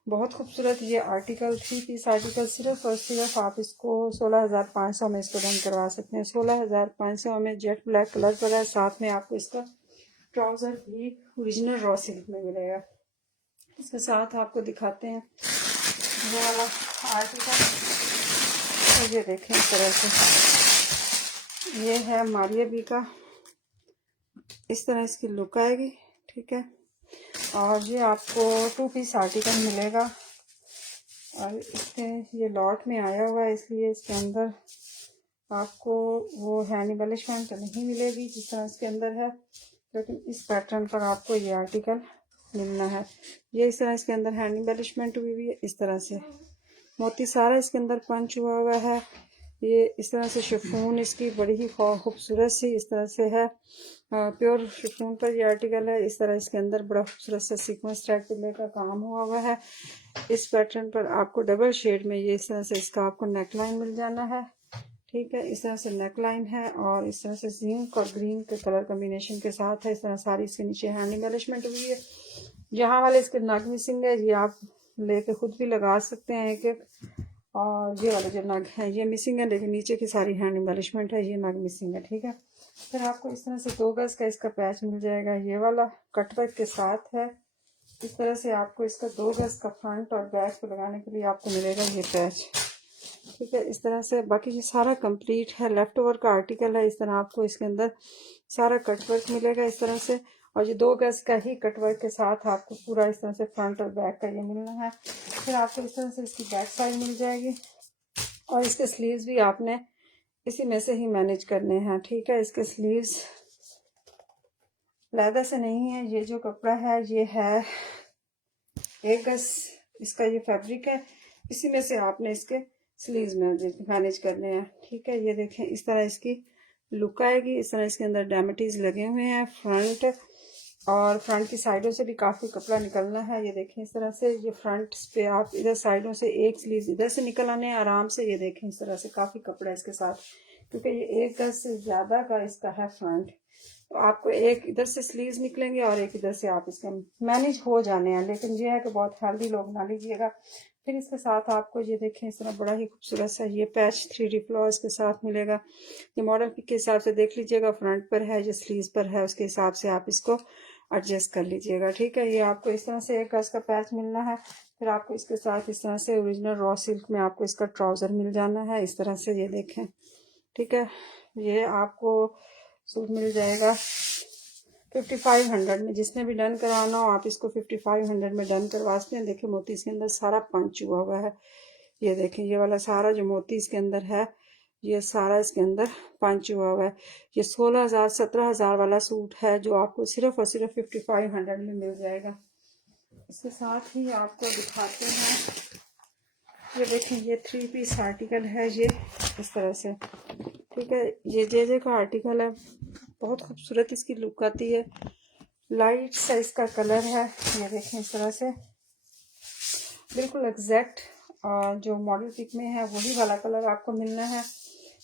बहुत खूबसूरत ये आर्टिकल, 3 पीस आर्टिकल, सिर्फ और सिर्फ आप इसको 16,500 में इसको डन करवा सकते हैं। 16,500 में जेट ब्लैक कलर पर है, साथ में आपको इसका ट्राउज़र भी ओरिजिनल रॉ सिल्क में मिलेगा। इसके साथ आपको दिखाते हैं ये वाला आर्टिकल। तो ये देखें इस तरह से, ये है मारिया बी का, इस तरह इसकी लुक आएगी, ठीक है। और ये आपको 2 पीस आर्टिकल मिलेगा और इसके ये लॉट में आया हुआ है, इसलिए इसके अंदर आपको वो हैंड एम्बलिशमेंट तो नहीं मिलेगी जिस तरह इसके अंदर है, लेकिन इस पैटर्न पर आपको ये आर्टिकल मिलना है। ये इस तरह इसके अंदर हैंड एम्बलिशमेंट हुई हुई है, इस तरह से मोती सारा इसके अंदर पंच हुआ हुआ है। ये इस तरह से शिफॉन इसकी बड़ी ही खूबसूरत सी इस तरह से है, प्योर शिफॉन पर ये आर्टिकल है। इस तरह इसके अंदर बड़ा खूबसूरत सा सीक्वेंस टाइप पिल्ले का काम हुआ हुआ है। इस पैटर्न पर आपको डबल शेड में ये इस तरह से इसका आपको नेक लाइन मिल जाना है, ठीक है। इस तरह से नेक लाइन है और इस तरह से जिंक और ग्रीन के कलर कम्बिनेशन के साथ है। इस तरह सारी इसके नीचे हैंड एम्बलिशमेंट हुई है। यहाँ वाले इसके नग मिसिंग है, ये आप लेके खुद भी लगा सकते हैं एक एक। और ये वाले जो नग हैं ये मिसिंग है, लेकिन नीचे की सारी हैंड एम्बलिशमेंट है, ये नग मिसिंग है, ठीक है। फिर आपको इस तरह से 2 गज का इसका पैच मिल जाएगा, ये वाला कटवर्क के साथ है। इस तरह से आपको इसका 2 गज का फ्रंट और बैक पे लगाने के लिए आपको मिलेगा ये पैच, ठीक है। इस तरह से बाकी ये सारा कंप्लीट है, लेफ्ट ओवर का आर्टिकल है। इस तरह आपको इसके अंदर सारा कटवर्क मिलेगा इस तरह से, और ये 2 गज का ही कटवर्क के साथ आपको पूरा इस तरह से फ्रंट और बैक का ये मिलना है। फिर आपको इस तरह से इसकी बैक साइड मिल जाएगी और इसके स्लीव्स भी आपने इसी में से ही मैनेज करने हैं, ठीक है। इसके स्लीव्स लेदर से नहीं है, ये जो कपड़ा है ये है 1 गज इसका ये फैब्रिक है, इसी में से आपने इसके स्लीव्स मैनेज करने हैं, ठीक है। ये देखें इस तरह इसकी लुक आएगी, इस तरह इसके अंदर डैमेटीज लगे हुए हैं फ्रंट और फ्रंट की साइडों से भी काफ़ी कपड़ा निकलना है। ये देखें इस तरह से, ये फ्रंट पे आप इधर साइडों से एक स्लीव इधर से निकल आने हैं आराम से। ये देखें इस तरह से काफ़ी कपड़ा इसके साथ, क्योंकि ये 1 गज से ज़्यादा का इसका है फ्रंट, तो आपको एक इधर से स्लीव्स निकलेंगे और एक इधर से आप इसके मैनेज हो जाने हैं। लेकिन ये है कि बहुत हेल्दी लोग ना लीजिएगा। फिर इसके साथ आपको ये देखें इस तरह बड़ा ही खूबसूरत सा ये पैच 3D फ्लावर्स के साथ मिलेगा। ये मॉडल पिक के हिसाब से देख लीजिएगा, फ्रंट पर है या स्लीव्स पर है उसके हिसाब से आप इसको एडजस्ट कर लीजिएगा, ठीक है। ये आपको इस तरह से 1 गज का पैच मिलना है। फिर आपको इसके साथ इस तरह से ओरिजिनल रॉ सिल्क में आपको इसका ट्राउज़र मिल जाना है इस तरह से, ये देखें, ठीक है। ये आपको सूट मिल जाएगा 5500 में। जिसने भी डन कराना हो आप इसको 5500 में डन करवा सकते हैं। देखिए मोती इसके अंदर सारा पंच हुआ हुआ है, ये देखें ये वाला सारा जो मोती इसके अंदर है ये सारा इसके अंदर पंच हुआ हुआ है। ये 16,000 17,000 वाला सूट है जो आपको सिर्फ और सिर्फ 5500 में मिल जाएगा। इसके साथ ही आपको दिखाते हैं, ये देखें ये 3 पीस आर्टिकल है ये इस तरह से, ठीक है। ये जे का आर्टिकल है, बहुत खूबसूरत इसकी लुक आती है, लाइट सा इसका कलर है। ये देखें इस तरह से बिल्कुल एग्जैक्ट जो मॉडल पिक में है वही वाला कलर आपको मिलना है।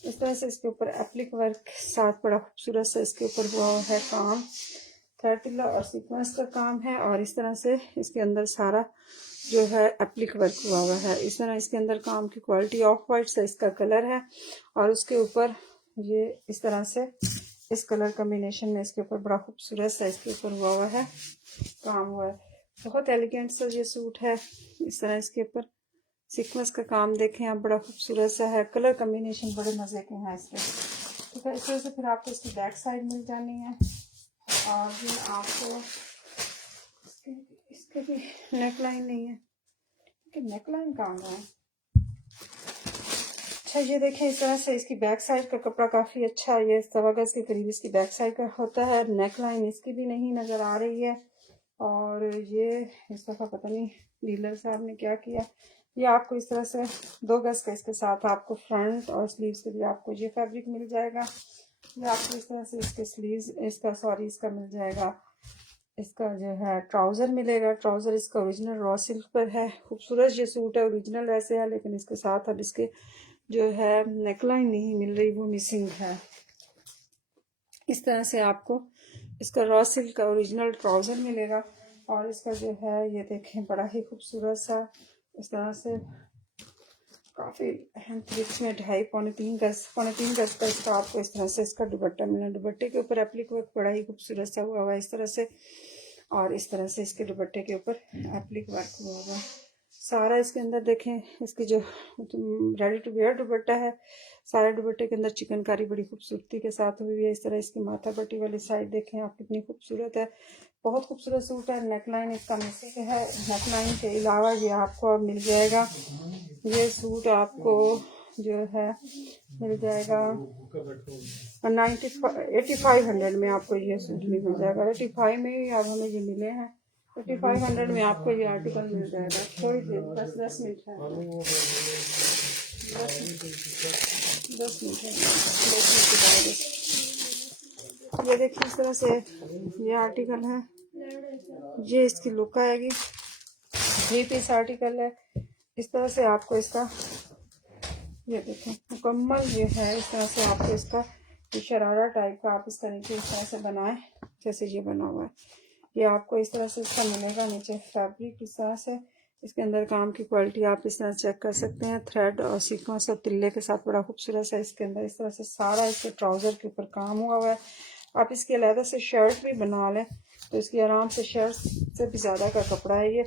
इस तरह से इसके ऊपर एप्लिक वर्क साथ बड़ा खूबसूरत सा इसके ऊपर हुआ है काम, थ्रेड तिल्ला और सीक्वेंस का काम है। और इस तरह से इसके अंदर सारा जो है एप्लिक वर्क हुआ हुआ है। इस तरह इसके अंदर काम की क्वालिटी ऑफ वाइट सा इसका कलर है और उसके ऊपर ये इस तरह से इस कलर कॉम्बिनेशन में इसके ऊपर बड़ा खूबसूरत सा इसके ऊपर हुआ है काम हुआ है। बहुत एलिगेंट सा ये सूट है। इस तरह इसके ऊपर सीक्वेंस का काम देखें आप, बड़ा खूबसूरत सा है, कलर कॉम्बिनेशन बड़े मज़े के हैं इसके, ठीक है। इस तरह से फिर आपको इसकी बैक साइड मिल जानी है और फिर आपको इसके भी नेक लाइन नहीं है कि नेक लाइन कहाँ गया है। अच्छा ये देखें इस तरह से इसकी बैक साइड का कपड़ा काफ़ी अच्छा है, ये 1.25 गज के करीब इसकी बैक साइड का होता है। नेक लाइन इसकी भी नहीं नज़र आ रही है और ये इस दफ़ा पता नहीं डीलर साहब ने क्या किया। ये आपको इस तरह से 2 गज का इसके साथ आपको फ्रंट और स्लीव्स के लिए आपको ये फैब्रिक मिल जाएगा। ये आपको इस तरह से इसके स्लीव्स इसका मिल जाएगा, इसका जो है ट्राउज़र मिलेगा। ट्राउज़र इसका ओरिजिनल रॉ सिल्क पर है, खूबसूरत ये सूट है, ओरिजिनल ऐसे है, लेकिन इसके साथ अब इसके जो है नेकलाइन नहीं मिल रही, वो मिसिंग है। इस तरह से आपको इसका रॉ सिल्क का ओरिजिनल ट्राउज़र मिलेगा और इसका जो है ये देखें बड़ा ही खूबसूरत सा इस तरह से काफ़ी अहम तरीके में 2.5 पौने 3 गज का इसका आपको इस तरह से इसका दुपट्टा मिलना। दुपट्टे के ऊपर एप्लिक वर्क बड़ा ही खूबसूरत सा हुआ हुआ है इस तरह से, और इस तरह से इसके दुपट्टे के ऊपर एप्लिक वर्क हुआ हुआ है सारा। इसके अंदर देखें इसकी जो रेडी टू वेयर दुपट्टा है, सारे दुपट्टे के अंदर चिकनकारी बड़ी खूबसूरती के साथ हुई है। इस तरह इसकी माथा पट्टी वाली साइड देखें आप कितनी खूबसूरत है, बहुत खूबसूरत सूट है। नेकलाइन इसका मिसिंग है, नेकलाइन के अलावा ये आपको अब मिल जाएगा, ये सूट आपको जो है मिल जाएगा 8500 में आपको ये सूट मिल जाएगा। 85 में ही अब हमें ये मिले हैं, 8500 में आपको ये आर्टिकल मिल जाएगा। थोड़ी देर 10 मिनट है, 10 मिनट है, 10 मिनट के बाद ये देखिए इस तरह से ये आर्टिकल है, ये इसकी लुक आएगी। 3 पीस आर्टिकल है। इस तरह से आपको इसका ये देखें मुकम्मल ये है, इस तरह से आपको इसका शरारा टाइप का आप इसका नीचे इस तरह से बनाएं जैसे ये बना हुआ है, ये आपको इस तरह से इसका मिलेगा नीचे फैब्रिक इस तरह से। इसके अंदर काम की क्वालिटी आप इस तरह चेक कर सकते हैं, थ्रेड और सीक्वेंस और तिल्ले के साथ बड़ा खूबसूरत है। इसके अंदर इस तरह से सारा इसके ट्राउज़र के ऊपर काम हुआ हुआ है। आप इसके अलग से शर्ट भी बना लें तो इसकी आराम से शर्ट से भी ज़्यादा का कपड़ा है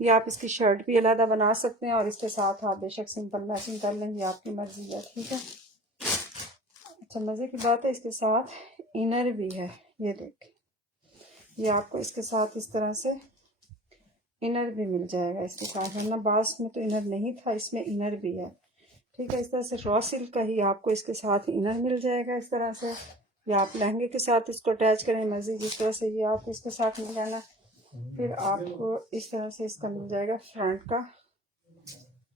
ये आप इसकी शर्ट भी अलग बना सकते हैं और इसके साथ आप बेशक सिंपल मैचिंग कर लें, ये आपकी मर्जी है, ठीक है। अच्छा मज़े की बात है इसके साथ इनर भी है, ये देख ये आपको इसके साथ इस तरह से इनर भी मिल जाएगा इसके साथ, वरना बास में तो इनर नहीं था, इसमें इनर भी है। ठीक है। इस तरह से रॉ सिल्क का ही आपको इसके साथ इनर मिल जाएगा इस तरह से, या आप लहंगे के साथ इसको अटैच करें मर्जी जिस तरह से, ये आपको इसके साथ मिल जाना। फिर आपको इस तरह से इसका मिल जाएगा फ्रंट का,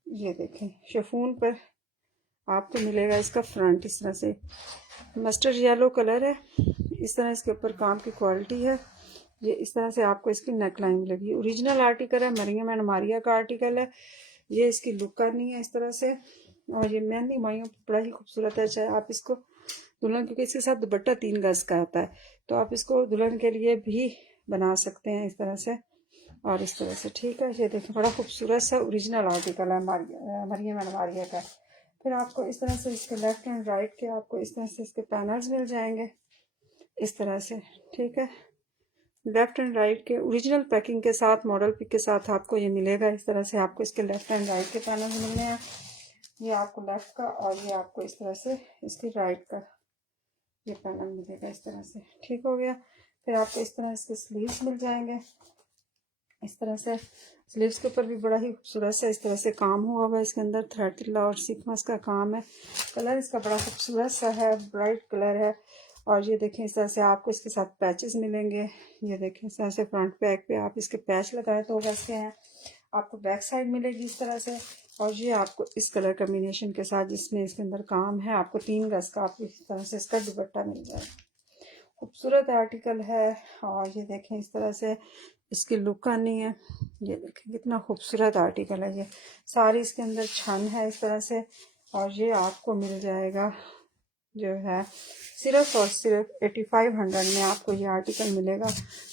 ये देखें शिफॉन पर आपको मिलेगा इसका फ्रंट इस तरह से, मस्टर्ड येलो कलर है। इस तरह इसके ऊपर काम की क्वालिटी है। ये इस तरह से आपको इसकी नेक लाइन मिलेगी। ओरिजिनल आर्टिकल है, मरियम एंड मारिया का आर्टिकल है। ये इसकी लुक करनी है इस तरह से, और ये मेहंदी माइयों बड़ा ही खूबसूरत है। चाहे आप इसको दुल्हन, क्योंकि इसके साथ दुपट्टा 3 गज का आता है, तो आप इसको दुल्हन के लिए भी बना सकते हैं इस तरह से और इस तरह से। ठीक है, ये देखें बड़ा खूबसूरत सा ओरिजिनल आर्टिकल है मरियम एंड मारिया का। फिर आपको इस तरह से इसके लेफ्ट एंड राइट के आपको इस तरह से इसके पैनल्स मिल जाएंगे इस तरह से। ठीक है, लेफ्ट एंड राइट के ओरिजिनल पैकिंग के साथ, मॉडल पिक के साथ आपको ये मिलेगा इस तरह से। आपको इसके लेफ्ट एंड राइट के पैनल्स मिलने हैं, ये आपको लेफ्ट का और ये आपको इस तरह से इसकी राइट का ये पैनल मिलेगा इस तरह से। ठीक हो गया। फिर आपको इस तरह इसके स्लीव्स मिल जाएंगे इस तरह से। स्लीव्स के ऊपर भी बड़ा ही खूबसूरत सा इस तरह से काम हुआ हुआ है। इसके अंदर थ्रेड तिल्ला और सीक्वेंस का काम है। कलर इसका बड़ा खूबसूरत सा है, ब्राइट कलर है। और ये देखें इस तरह से आपको इसके साथ पैचेस मिलेंगे। ये देखें इस तरह से फ्रंट बैक पे आप इसके पैच लगाए तो गज के हैं। आपको बैक साइड मिलेगी इस तरह से, और ये आपको इस कलर कम्बिनेशन के साथ जिसमें इसके अंदर काम है, आपको 3 गज का आपको इस तरह से इसका दुपट्टा मिल जाएगा। खूबसूरत आर्टिकल है। और ये देखें इस तरह से इसकी लुक आनी है। ये देखें कितना खूबसूरत आर्टिकल है। ये सारी इसके अंदर छन है इस तरह से, और ये आपको मिल जाएगा जो है सिर्फ और सिर्फ 8500 में आपको ये आर्टिकल मिलेगा।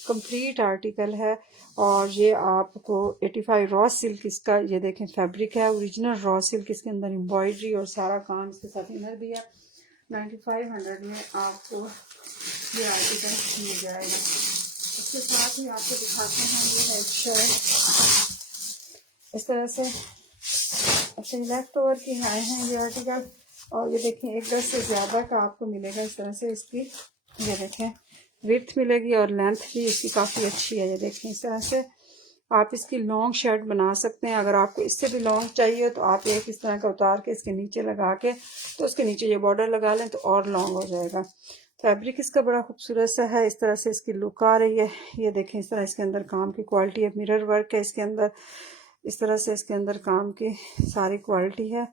कंप्लीट आर्टिकल है, और ये आपको 85 रॉ सिल्क इसका, ये देखें फैब्रिक है ओरिजिनल रॉ सिल्क। इसके अंदर एम्ब्रॉयडरी और सारा काम इसके साथ इनर भी है। 9500 में आपको ये आर्टिकल मिल जाएगा। इसके साथ ही आपको दिखाते हैं ये है शर्ट इस तरह से। अच्छा, लेफ्ट ओवर की आए हैं ये आर्टिकल, और ये देखें 1 गज से ज़्यादा का आपको मिलेगा इस तरह से। इसकी ये देखें विड्थ मिलेगी और लेंथ भी इसकी काफ़ी अच्छी है। ये देखें इस तरह से आप इसकी लॉन्ग शर्ट बना सकते हैं। अगर आपको इससे भी लॉन्ग चाहिए तो आप एक इस तरह का उतार के इसके नीचे लगा के, तो उसके नीचे ये बॉर्डर लगा लें तो और लॉन्ग हो जाएगा। फैब्रिक इसका बड़ा खूबसूरत सा है। इस तरह से इसकी लुक आ रही है। ये देखें इस तरह इसके अंदर काम की क्वालिटी है, मिरर वर्क है इसके अंदर। इस तरह से इसके अंदर काम की सारी क्वालिटी है।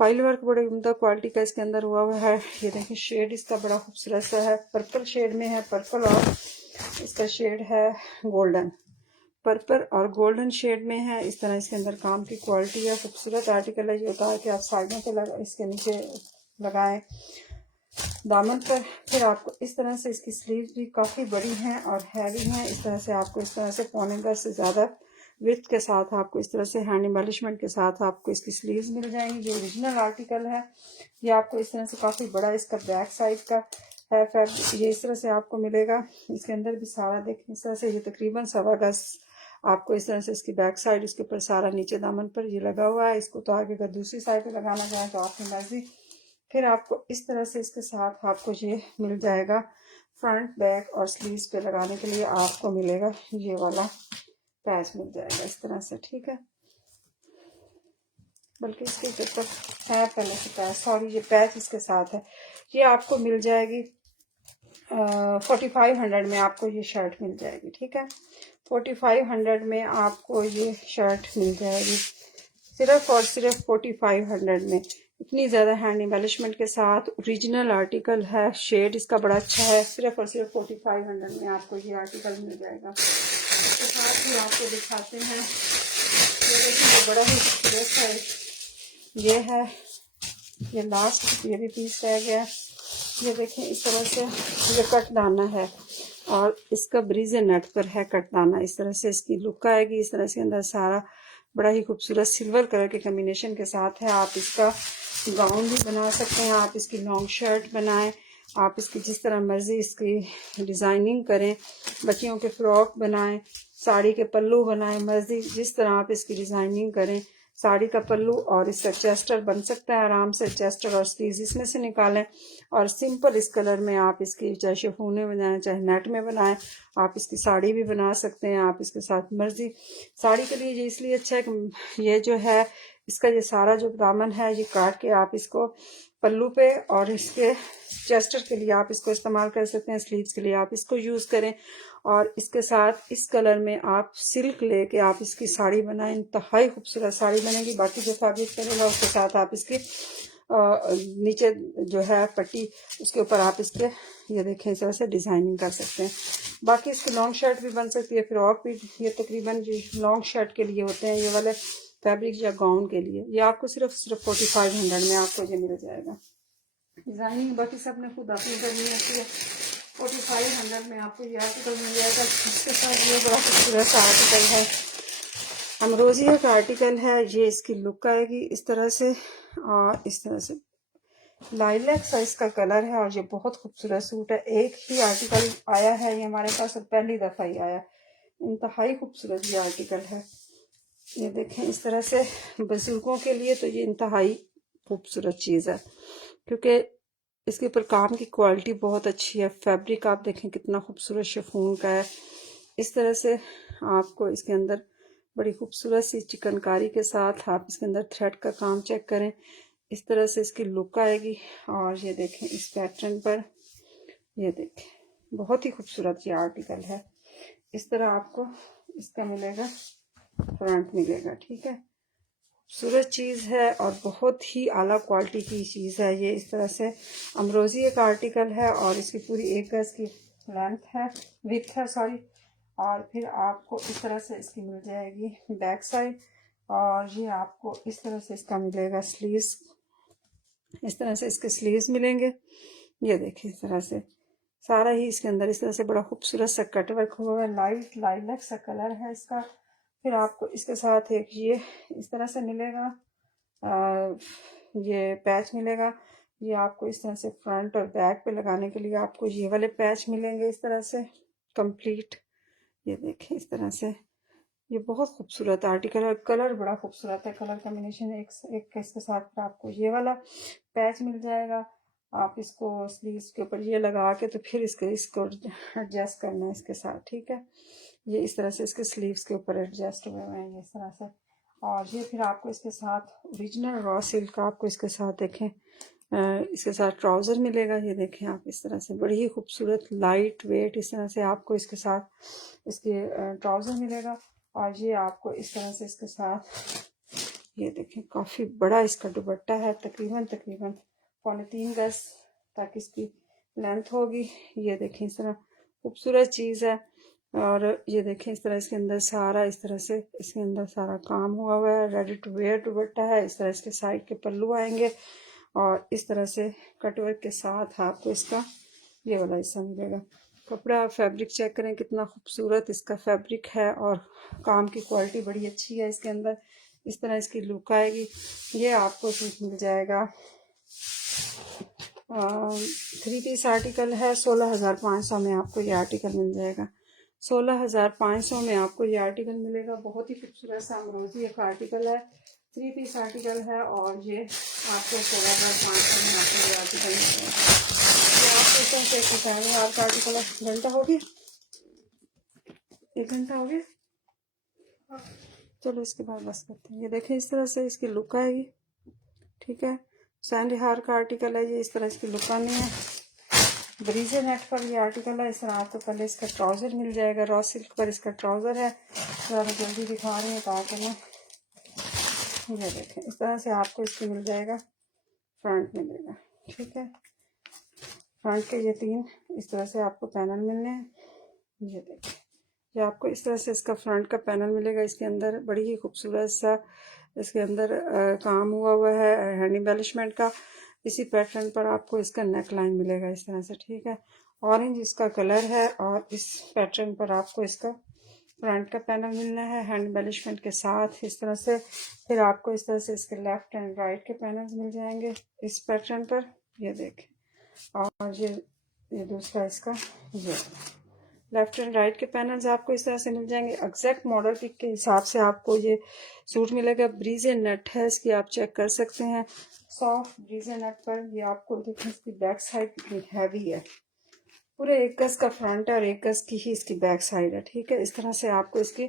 फाइल वर्क बड़ी उम्दा क्वालिटी का इसके अंदर हुआ हुआ है। ये देखिए शेड इसका बड़ा खूबसूरत सा है, पर्पल शेड में है। पर्पल और इसका शेड है गोल्डन, पर्पल और गोल्डन शेड में है। इस तरह इसके अंदर काम की क्वालिटी है। खूबसूरत आर्टिकल है। ये उतार के आप साइडों पे इसके नीचे लगाएं दामन पर। फिर आपको इस तरह से इसकी स्लीव्स भी काफ़ी बड़ी हैं और हैवी हैं। इस तरह से आपको इस तरह से 1.25 गज से ज़्यादा विथ के साथ आपको इस तरह से हैंड एम्बेलिशमेंट के साथ आपको इसकी स्लीव्स मिल जाएंगी। जो ओरिजिनल आर्टिकल है ये आपको इस तरह से काफ़ी बड़ा इसका बैक साइड का है फैब्रिक। ये इस तरह से आपको मिलेगा। इसके अंदर भी सारा देखें इस तरह से, ये तकरीबन 1.25 गज आपको इस तरह से इसकी बैक साइड, इसके ऊपर सारा नीचे दामन पर ये लगा हुआ है। इसको तो आगे अगर दूसरी साइड पे लगाना चाहें तो आपकी मर्जी। फिर आपको इस तरह से इसके साथ आपको ये मिल जाएगा फ्रंट बैक और स्लीव्स पे लगाने के लिए आपको मिलेगा ये वाला पैच मिल जाएगा इस तरह से। ठीक है, बल्कि इसके ऊपर है पहले से पैच, सॉरी ये पैच इसके साथ है। ये आपको मिल जाएगी 4500 में आपको ये शर्ट मिल जाएगी। ठीक है, 4500 में आपको ये शर्ट मिल जाएगी सिर्फ और सिर्फ 4500 में। इतनी ज़्यादा हैंड एम्बेलिशमेंट के साथ ओरिजिनल आर्टिकल है। शेड इसका बड़ा अच्छा है। सिर्फ और सिर्फ 4500 में आपको ये आर्टिकल मिल जाएगा। इसके साथ ही आपको दिखाते हैं ये बड़ा ही खूबसूरत है। ये है, ये लास्ट ये भी पीस रह गया। ये देखें इस तरह से ये कट दाना है और इसका ब्रीजे नेट पर है कट दाना। इस तरह से इसकी लुक आएगी। इस तरह से अंदर सारा बड़ा ही खूबसूरत सिल्वर कलर के कम्बिनेशन के साथ है। आप इसका गाउन भी बना सकते हैं, आप इसकी लॉन्ग शर्ट बनाएं, आप इसकी जिस तरह मर्जी इसकी डिज़ाइनिंग करें। बच्चियों के फ्रॉक बनाएं, साड़ी के पल्लू बनाएं, मर्जी जिस तरह आप इसकी डिज़ाइनिंग करें साड़ी का पल्लू और इसका चेस्टर बन सकता है आराम से। चेस्टर और स्लीव्स इसमें से निकालें और सिंपल इस कलर में आप इसकी चाहे शिफोने बनाएं चाहे नेट में बनाएं, आप इसकी साड़ी भी बना सकते हैं। आप इसके साथ मर्जी साड़ी के लिए ये इसलिए अच्छा है कि ये जो है इसका ये सारा जो दामन है ये काट के आप इसको पल्लू पे और इसके चेस्टर के लिए आप इसको इस्तेमाल कर सकते हैं, स्लीव्स के लिए आप इसको यूज़ करें। और इसके साथ इस कलर में आप सिल्क लेके आप इसकी साड़ी बनाएं, इंतहाई खूबसूरत साड़ी बनेगी। बाकी जो फैब्रिक करेगा उसके साथ आप इसकी नीचे जो है पट्टी उसके ऊपर आप इसके ये देखें इस तरह से डिज़ाइनिंग कर सकते हैं। बाकी इसकी लॉन्ग शर्ट भी बन सकती है, फ्रॉक भी। ये तकरीबन जो लॉन्ग शर्ट के लिए होते हैं ये वाले फैब्रिक या गाउन के लिए, ये आपको सिर्फ 4500 में आपको ये मिल जाएगा। डिज़ाइनिंग बाकी सब ने खुद अपनी करनी होती है। 4500 में आपको ये आर्टिकल मिल जाएगा। इसके साथ ये बड़ा खूबसूरत सा आर्टिकल है, अमरोजिया का आर्टिकल है। ये इसकी लुक आएगी इस तरह से और इस तरह से लाइलैक सा इसका कलर है और ये बहुत खूबसूरत सूट है। एक ही आर्टिकल आया है ये हमारे पास और पहली दफ़ा ही आया। इंतहाई खूबसूरत ये आर्टिकल है। ये देखें इस तरह से बुजुर्गों के लिए तो ये इंतहाई खूबसूरत चीज़ है क्योंकि इसके ऊपर काम की क्वालिटी बहुत अच्छी है। फैब्रिक आप देखें कितना खूबसूरत शिफॉन का है। इस तरह से आपको इसके अंदर बड़ी खूबसूरत सी चिकनकारी के साथ आप इसके अंदर थ्रेड का काम चेक करें, इस तरह से इसकी लुक आएगी। और ये देखें इस पैटर्न पर, ये देखें बहुत ही खूबसूरत ये आर्टिकल है। इस तरह आपको इसका मिलेगा, फ्रंट मिलेगा। ठीक है, खूबसूरत चीज़ है और बहुत ही आला क्वालिटी की चीज़ है ये। इस तरह से अमरोजी एक आर्टिकल है और इसकी पूरी 1 गज की लेंथ है, विड्थ है सॉरी। और फिर आपको इस तरह से इसकी मिल जाएगी बैक साइड और ये आपको इस तरह से इसका मिलेगा स्लीव्स, इस तरह से इसके स्लीव्स मिलेंगे। ये देखिए इस तरह से सारा ही इसके अंदर इस तरह से बड़ा खूबसूरत सा कटवर्क हुआ है। लाइट लाइलैक सा कलर है इसका। फिर आपको इसके साथ एक ये इस तरह से मिलेगा, ये पैच मिलेगा। ये आपको इस तरह से फ्रंट और बैक पे लगाने के लिए आपको ये वाले पैच मिलेंगे इस तरह से कंप्लीट। ये देखें इस तरह से ये बहुत खूबसूरत आर्टिकल है। कलर बड़ा खूबसूरत है, कलर कॉम्बिनेशन एक इसके साथ आपको ये वाला पैच मिल जाएगा। आप इसको स्लीव्स के ऊपर ये लगा के तो फिर इसको एडजस्ट करना है इसके साथ। ठीक है, ये इस तरह से इसके स्लीव्स के ऊपर एडजस्ट हुए हुए हैं इस तरह से। और ये फिर आपको इसके साथ ओरिजिनल रॉ सिल्क आपको इसके साथ देखें इसके साथ ट्राउज़र मिलेगा। ये देखें आप इस तरह से बड़ी ही खूबसूरत लाइट वेट इस तरह से आपको इसके साथ इसके ट्राउज़र मिलेगा। और ये आपको इस तरह से इसके साथ ये देखें काफ़ी बड़ा इसका दुपट्टा है, तकरीबन 3.25 गज तक इसकी लेंथ होगी। ये देखें इस तरह खूबसूरत चीज़ है। और ये देखें इस तरह इसके अंदर सारा इस तरह से इसके अंदर सारा काम हुआ हुआ है, रेडी टू वेयर दुपट्टा है। इस तरह इसके साइड के पल्लू आएंगे और इस तरह से कटवर्क के साथ आपको इसका ये वाला हिस्सा मिलेगा। कपड़ा फैब्रिक चेक करें कितना खूबसूरत इसका फैब्रिक है और काम की क्वालिटी बड़ी अच्छी है इसके अंदर। इस तरह इसकी लुक आएगी। ये आपको मिल जाएगा 3 पीस आर्टिकल है। 16,500 में आपको ये आर्टिकल मिल जाएगा। 16,500 में आपको ये आर्टिकल मिलेगा। बहुत ही खूबसूरत सा अमरोजी एक आर्टिकल है, 3 पीस आर्टिकल है और ये आपको 16,500 में आपको ये आर्टिकल मिलेगा। आपका आर्टिकल घंटा हो गया, 1 घंटा हो गया। चलो इसके बाद बस करते हैं। ये देखें इस तरह से इसकी लुक आएगी। ठीक है, सैंडी हार का आर्टिकल है ये, इस तरह इसकी लुक आनी है। ब्रीजे नेट पर ये आर्टिकल है। इस तरह आपको पहले इसका ट्राउज़र मिल जाएगा, रॉ सिल्क पर इसका ट्राउज़र है। थोड़ा मैं जल्दी दिखा रही हूँ ताकि मैं ये देखें इस तरह से आपको इसकी मिल जाएगा, फ्रंट मिलेगा। ठीक है, फ्रंट के ये 3 इस तरह से आपको पैनल मिलने हैं। ये देखें ये आपको इस तरह से इसका फ्रंट का पैनल मिलेगा। इसके अंदर बड़ी ही खूबसूरत सा इसके अंदर काम हुआ है हैंड एम्बेलिशमेंट का। इसी पैटर्न पर आपको इसका नेक लाइन मिलेगा इस तरह से। ठीक है, ऑरेंज इसका कलर है और इस पैटर्न पर आपको इसका फ्रंट का पैनल मिलना है हैंड एम्बेलिशमेंट के साथ इस तरह से। फिर आपको इस तरह से इसके लेफ्ट एंड राइट के पैनल्स मिल जाएंगे इस पैटर्न पर। ये देखें और ये दूसरा इसका लेफ्ट एंड राइट के पैनल्स आपको इस तरह से मिल जाएंगे। एग्जैक्ट मॉडल पिक के हिसाब से आपको ये सूट मिलेगा। ब्रीजे नेट है इसकी, आप चेक कर सकते हैं। सॉफ्ट ब्रीजे नेट पर ये आपको देखें, इसकी बैक साइड कितनी हैवी है। पूरे 1 गज का फ्रंट है और 1 गज की ही इसकी बैक साइड है। ठीक है, इस तरह से आपको इसकी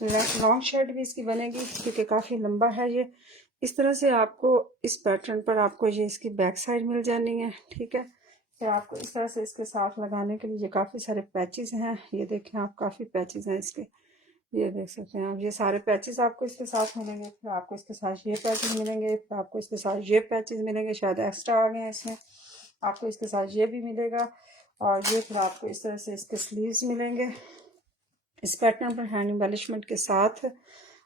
लॉन्ग शर्ट भी इसकी बनेगी क्योंकि काफ़ी लंबा है ये। इस तरह से आपको इस पैटर्न पर आपको ये इसकी बैक साइड मिल जानी है। ठीक है, फिर आपको इस तरह से इसके साथ लगाने के लिए ये काफ़ी सारे पैचेस हैं। ये देखें आप, काफ़ी पैचेस हैं इसके, ये देख सकते हैं आप। ये सारे पैचेस आपको इसके साथ मिलेंगे। फिर आपको इसके साथ ये पैचेस मिलेंगे, फिर आपको इसके साथ ये पैचेस मिलेंगे, शायद एक्स्ट्रा आ गए हैं इसमें। आपको इसके साथ ये भी मिलेगा और ये फिर आपको इस तरह से इसके स्लीव्स मिलेंगे इस पैटर्न पर हैंड एम्बेलिशमेंट के साथ।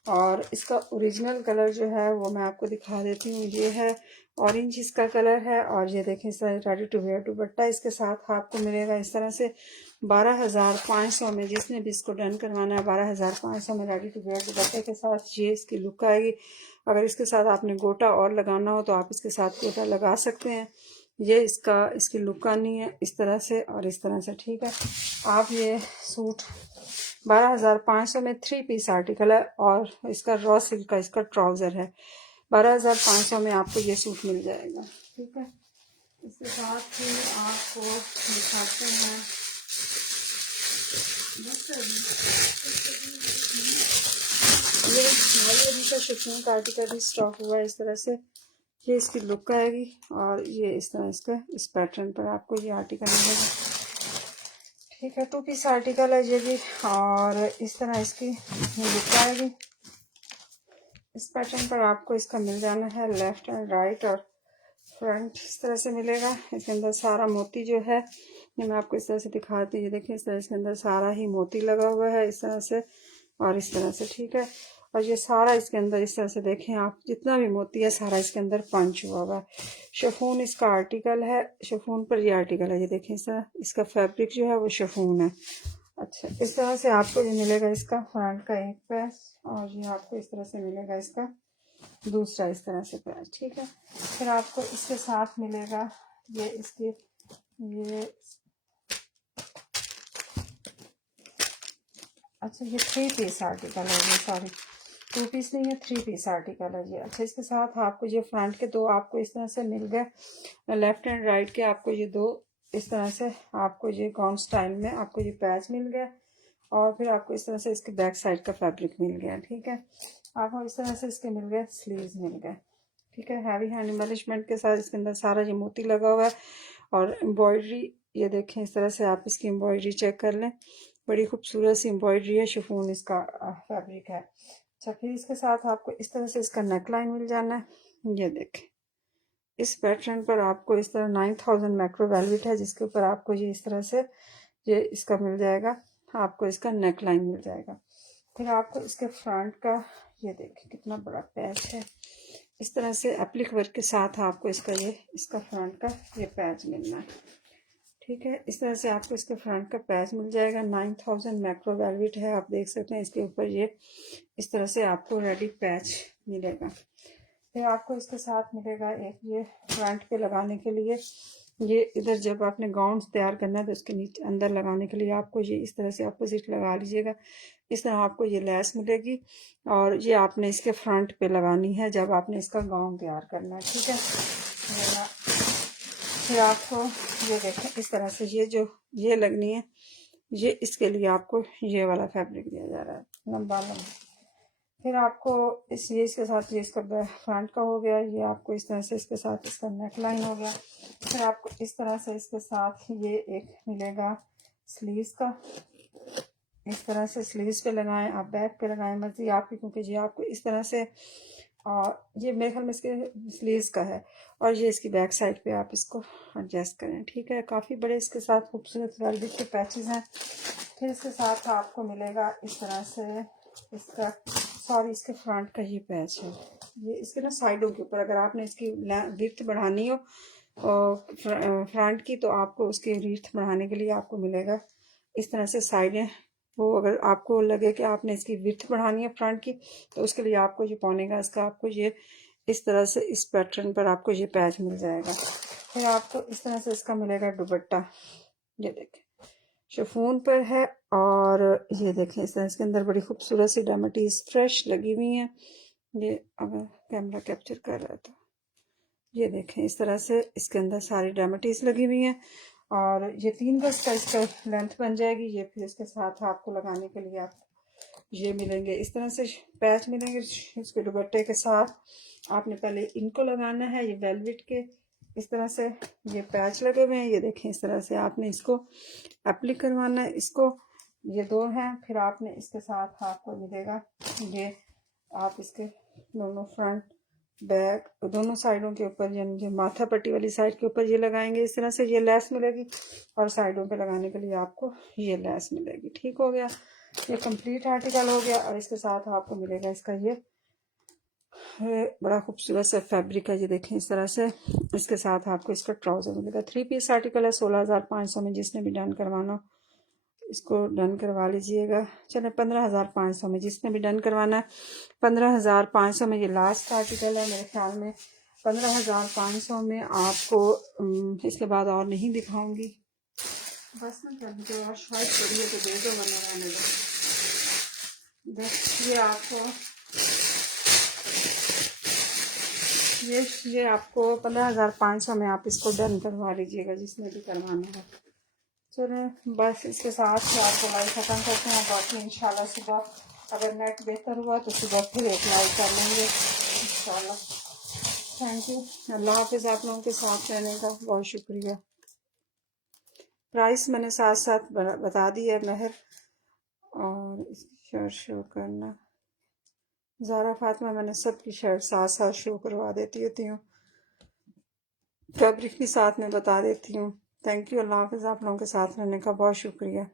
और इसका ओरिजिनल कलर जो है वो मैं आपको दिखा देती हूँ। ये है ऑरेंज इसका कलर है और ये देखें इस तरह रेडी टू वेयर दुपट्टा इसके साथ आपको मिलेगा इस तरह से 12,500 में। जिसने भी इसको डन करवाना है 12,500 में रेडी टू वेयर दुपट्टे के साथ ये इसकी लुक आएगी। अगर इसके साथ आपने गोटा और लगाना हो तो आप इसके साथ गोटा लगा सकते हैं। ये इसकी लुक आनी है इस तरह से और इस तरह से। ठीक है, आप ये सूट 12,500 में 3 पीस आर्टिकल है और इसका रॉ सिल्क का इसका ट्राउज़र है। 12,500 में आपको ये सूट मिल जाएगा। ठीक है, इसके साथ ही आपको दिखाते हैं ये अभी का शिफॉन का आर्टिकल भी स्टॉक हुआ है इस तरह से। ये इसकी लुक आएगी और ये इस तरह इसका इस पैटर्न पर आपको ये आर्टिकल मिलेगा। ठीक है, 2 पीस आर्टिकल है ये भी और इस तरह इसकी लुक आएगी। इस पैटर्न पर आपको इसका मिल जाना है लेफ्ट एंड राइट और फ्रंट इस तरह से मिलेगा। इसके अंदर सारा मोती जो है ये मैं आपको इस तरह से दिखाती हूँ। ये देखिए इस तरह इसके अंदर सारा ही मोती लगा हुआ है इस तरह से और इस तरह से। ठीक है, और ये सारा इसके अंदर इस तरह से देखें आप, जितना भी मोती है सारा इसके अंदर पंच हुआ हुआ है। शिफॉन इसका आर्टिकल है, शिफॉन पर ये आर्टिकल है। ये देखें इस तरह इसका फैब्रिक जो है वो शिफॉन है। अच्छा, इस तरह से आपको ये मिलेगा इसका फ्रंट का एक पैच और ये आपको इस तरह से मिलेगा इसका दूसरा इस तरह से पैच। ठीक है, फिर आपको इसके साथ मिलेगा ये इसकी ये अच्छा ये 3 पीस आर्टिकल है ये, सॉरी 2 पीस नहीं है 3 पीस आर्टिकल है ये। अच्छा, इसके साथ आपको ये फ्रंट के 2 आपको इस तरह से मिल गए, लेफ्ट एंड राइट के आपको ये 2 इस तरह से आपको ये गाउन स्टाइल में आपको ये पैच मिल गया और फिर आपको इस तरह से इसके बैक साइड का फैब्रिक मिल गया। ठीक है, आपको इस तरह से इसके मिल गए स्लीव्स मिल गए। ठीक है, हैवी हैंड एम्बेलिशमेंट के साथ इसके अंदर सारा ये मोती लगा हुआ है और एम्ब्रॉयडरी ये देखें इस तरह से आप इसकी एम्ब्रॉयडरी चेक कर लें, बड़ी खूबसूरत सी एम्ब्रॉयडरी है, शिफॉन इसका फैब्रिक है। अच्छा, फिर इसके साथ आपको इस तरह से इसका नेक लाइन मिल जाना है। ये देखें इस पैटर्न पर आपको इस तरह 9000 मैक्रो वेलवेट है जिसके ऊपर आपको ये इस तरह से ये इसका मिल जाएगा, आपको इसका नेक लाइन मिल जाएगा। फिर आपको इसके फ्रंट का ये देखें कितना बड़ा पैच है, इस तरह से एप्लिक वर्क के साथ आपको इसका फ्रंट का ये पैच मिलना है। ठीक है, इस तरह से आपको इसके फ्रंट का पैच मिल जाएगा। 9000 मैक्रो वेलवेट है, आप देख सकते हैं इसके ऊपर ये इस तरह से आपको रेडी पैच मिलेगा। फिर आपको इसके साथ मिलेगा एक ये फ्रंट पे लगाने के लिए, ये इधर जब आपने गाउन तैयार करना है तो उसके नीचे अंदर लगाने के लिए आपको ये इस तरह से अपोजिट लगा लीजिएगा। इस तरह आपको ये लेस मिलेगी और ये आपने इसके फ्रंट पे लगानी है जब आपने इसका गाउन तैयार करना है। ठीक है, फिर आपको ये देखें इस तरह से ये लगनी है, ये इसके लिए आपको ये वाला फैब्रिक दिया जा रहा है लंबा लंबा। फिर आपको इसके साथ ये इसका फ्रंट का हो गया, ये आपको इस तरह से इसके साथ इसका नेक लाइन हो गया। फिर आपको इस तरह से इसके साथ ये एक मिलेगा स्लीव्स का, इस तरह से स्लीव्स पे लगाएं, आप बैक पे लगाएं, मर्जी आपकी, क्योंकि ये आपको इस तरह से और ये मेरे ख्याल में इसके स्लीव्स का है और ये इसकी बैक साइड पे आप इसको एडजस्ट करें। ठीक है, काफ़ी बड़े इसके साथ खूबसूरत वेलवेट के पैचेस हैं। फिर इसके साथ आपको मिलेगा इस तरह से इसके फ्रंट का ये पैच है, ये इसके ना साइडों के ऊपर अगर आपने इसकी विड्थ बढ़ानी हो फ्रंट की तो आपको उसकी विड्थ बढ़ाने के लिए आपको मिलेगा इस तरह से साइडें, वो अगर आपको लगे कि आपने इसकी विड्थ बढ़ानी है फ्रंट की तो उसके लिए आपको ये पौने इसका आपको ये इस तरह से इस पैटर्न पर आपको ये पैच मिल जाएगा। फिर आपको इस तरह से इसका मिलेगा दुपट्टा, ये देखें शिफॉन पर है। और ये देखें इस तरह इसके अंदर बड़ी खूबसूरत सी डायमंड्स फ्रेश लगी हुई हैं। ये अगर कैमरा कैप्चर कर रहा है तो ये देखें इस तरह से इसके अंदर सारी डायमंड्स लगी हुई हैं। और ये 3 गज का इसका लेंथ बन जाएगी। ये फिर इसके साथ आपको लगाने के लिए आप ये मिलेंगे इस तरह से पैच मिलेंगे इसके दुपट्टे के साथ। आपने पहले इनको लगाना है, ये वेलवेट के इस तरह से ये पैच लगे हुए हैं। ये देखें इस तरह से आपने इसको एप्लिक करवाना है। इसको ये 2 हैं। फिर आपने इसके साथ आपको मिलेगा ये, आप इसके दोनों फ्रंट बैक दोनों साइडों के ऊपर यानी कि माथा पट्टी वाली साइड के ऊपर ये लगाएंगे इस तरह से, ये लेस मिलेगी। और साइडों पे लगाने के लिए आपको ये लेस मिलेगी। ठीक हो गया, ये कंप्लीट आर्टिकल हो गया। और इसके साथ आपको मिलेगा इसका ये बड़ा खूबसूरत सा फैब्रिक है। ये देखें इस तरह से इसके साथ आपको इसका ट्राउजर मिलेगा। 3 पीस आर्टिकल है 16,500 में। जिसने भी डन करवाना इसको डन करवा लीजिएगा। चले 15,500 में, जिसने भी डन करवाना है 15,500 में। ये लास्ट आर्टिकल है मेरे ख्याल में। 15,500 में आपको इसके बाद और नहीं दिखाऊंगी। बस ना कर दीजिए और शायद करिए तो दे दो वरना रहने दो। बस ये आपको 15,500 में आप इसको डन करवा लीजिएगा जिसने भी करवाना है। चलो बस इसके साथ ही आपको लाइव ख़त्म करते हैं। बाकी इंशाल्लाह सुबह अगर नेट बेहतर हुआ तो सुबह फिर एक लाइव कर लेंगे इंशाल्लाह। Thank you. अल्लाह हाफिज़। आप लोगों के साथ रहने का बहुत शुक्रिया। प्राइस मैंने साथ साथ बता दी है महर। और इसकी शर्ट शो करना ज़ारा फातिमा, मैंने सबकी शर्ट साथ साथ शो करवा देती होती हूँ, फैब्रिक भी साथ में बता देती हूँ। Thank you. अल्लाह हाफिज़। आप लोगों के साथ रहने का बहुत शुक्रिया।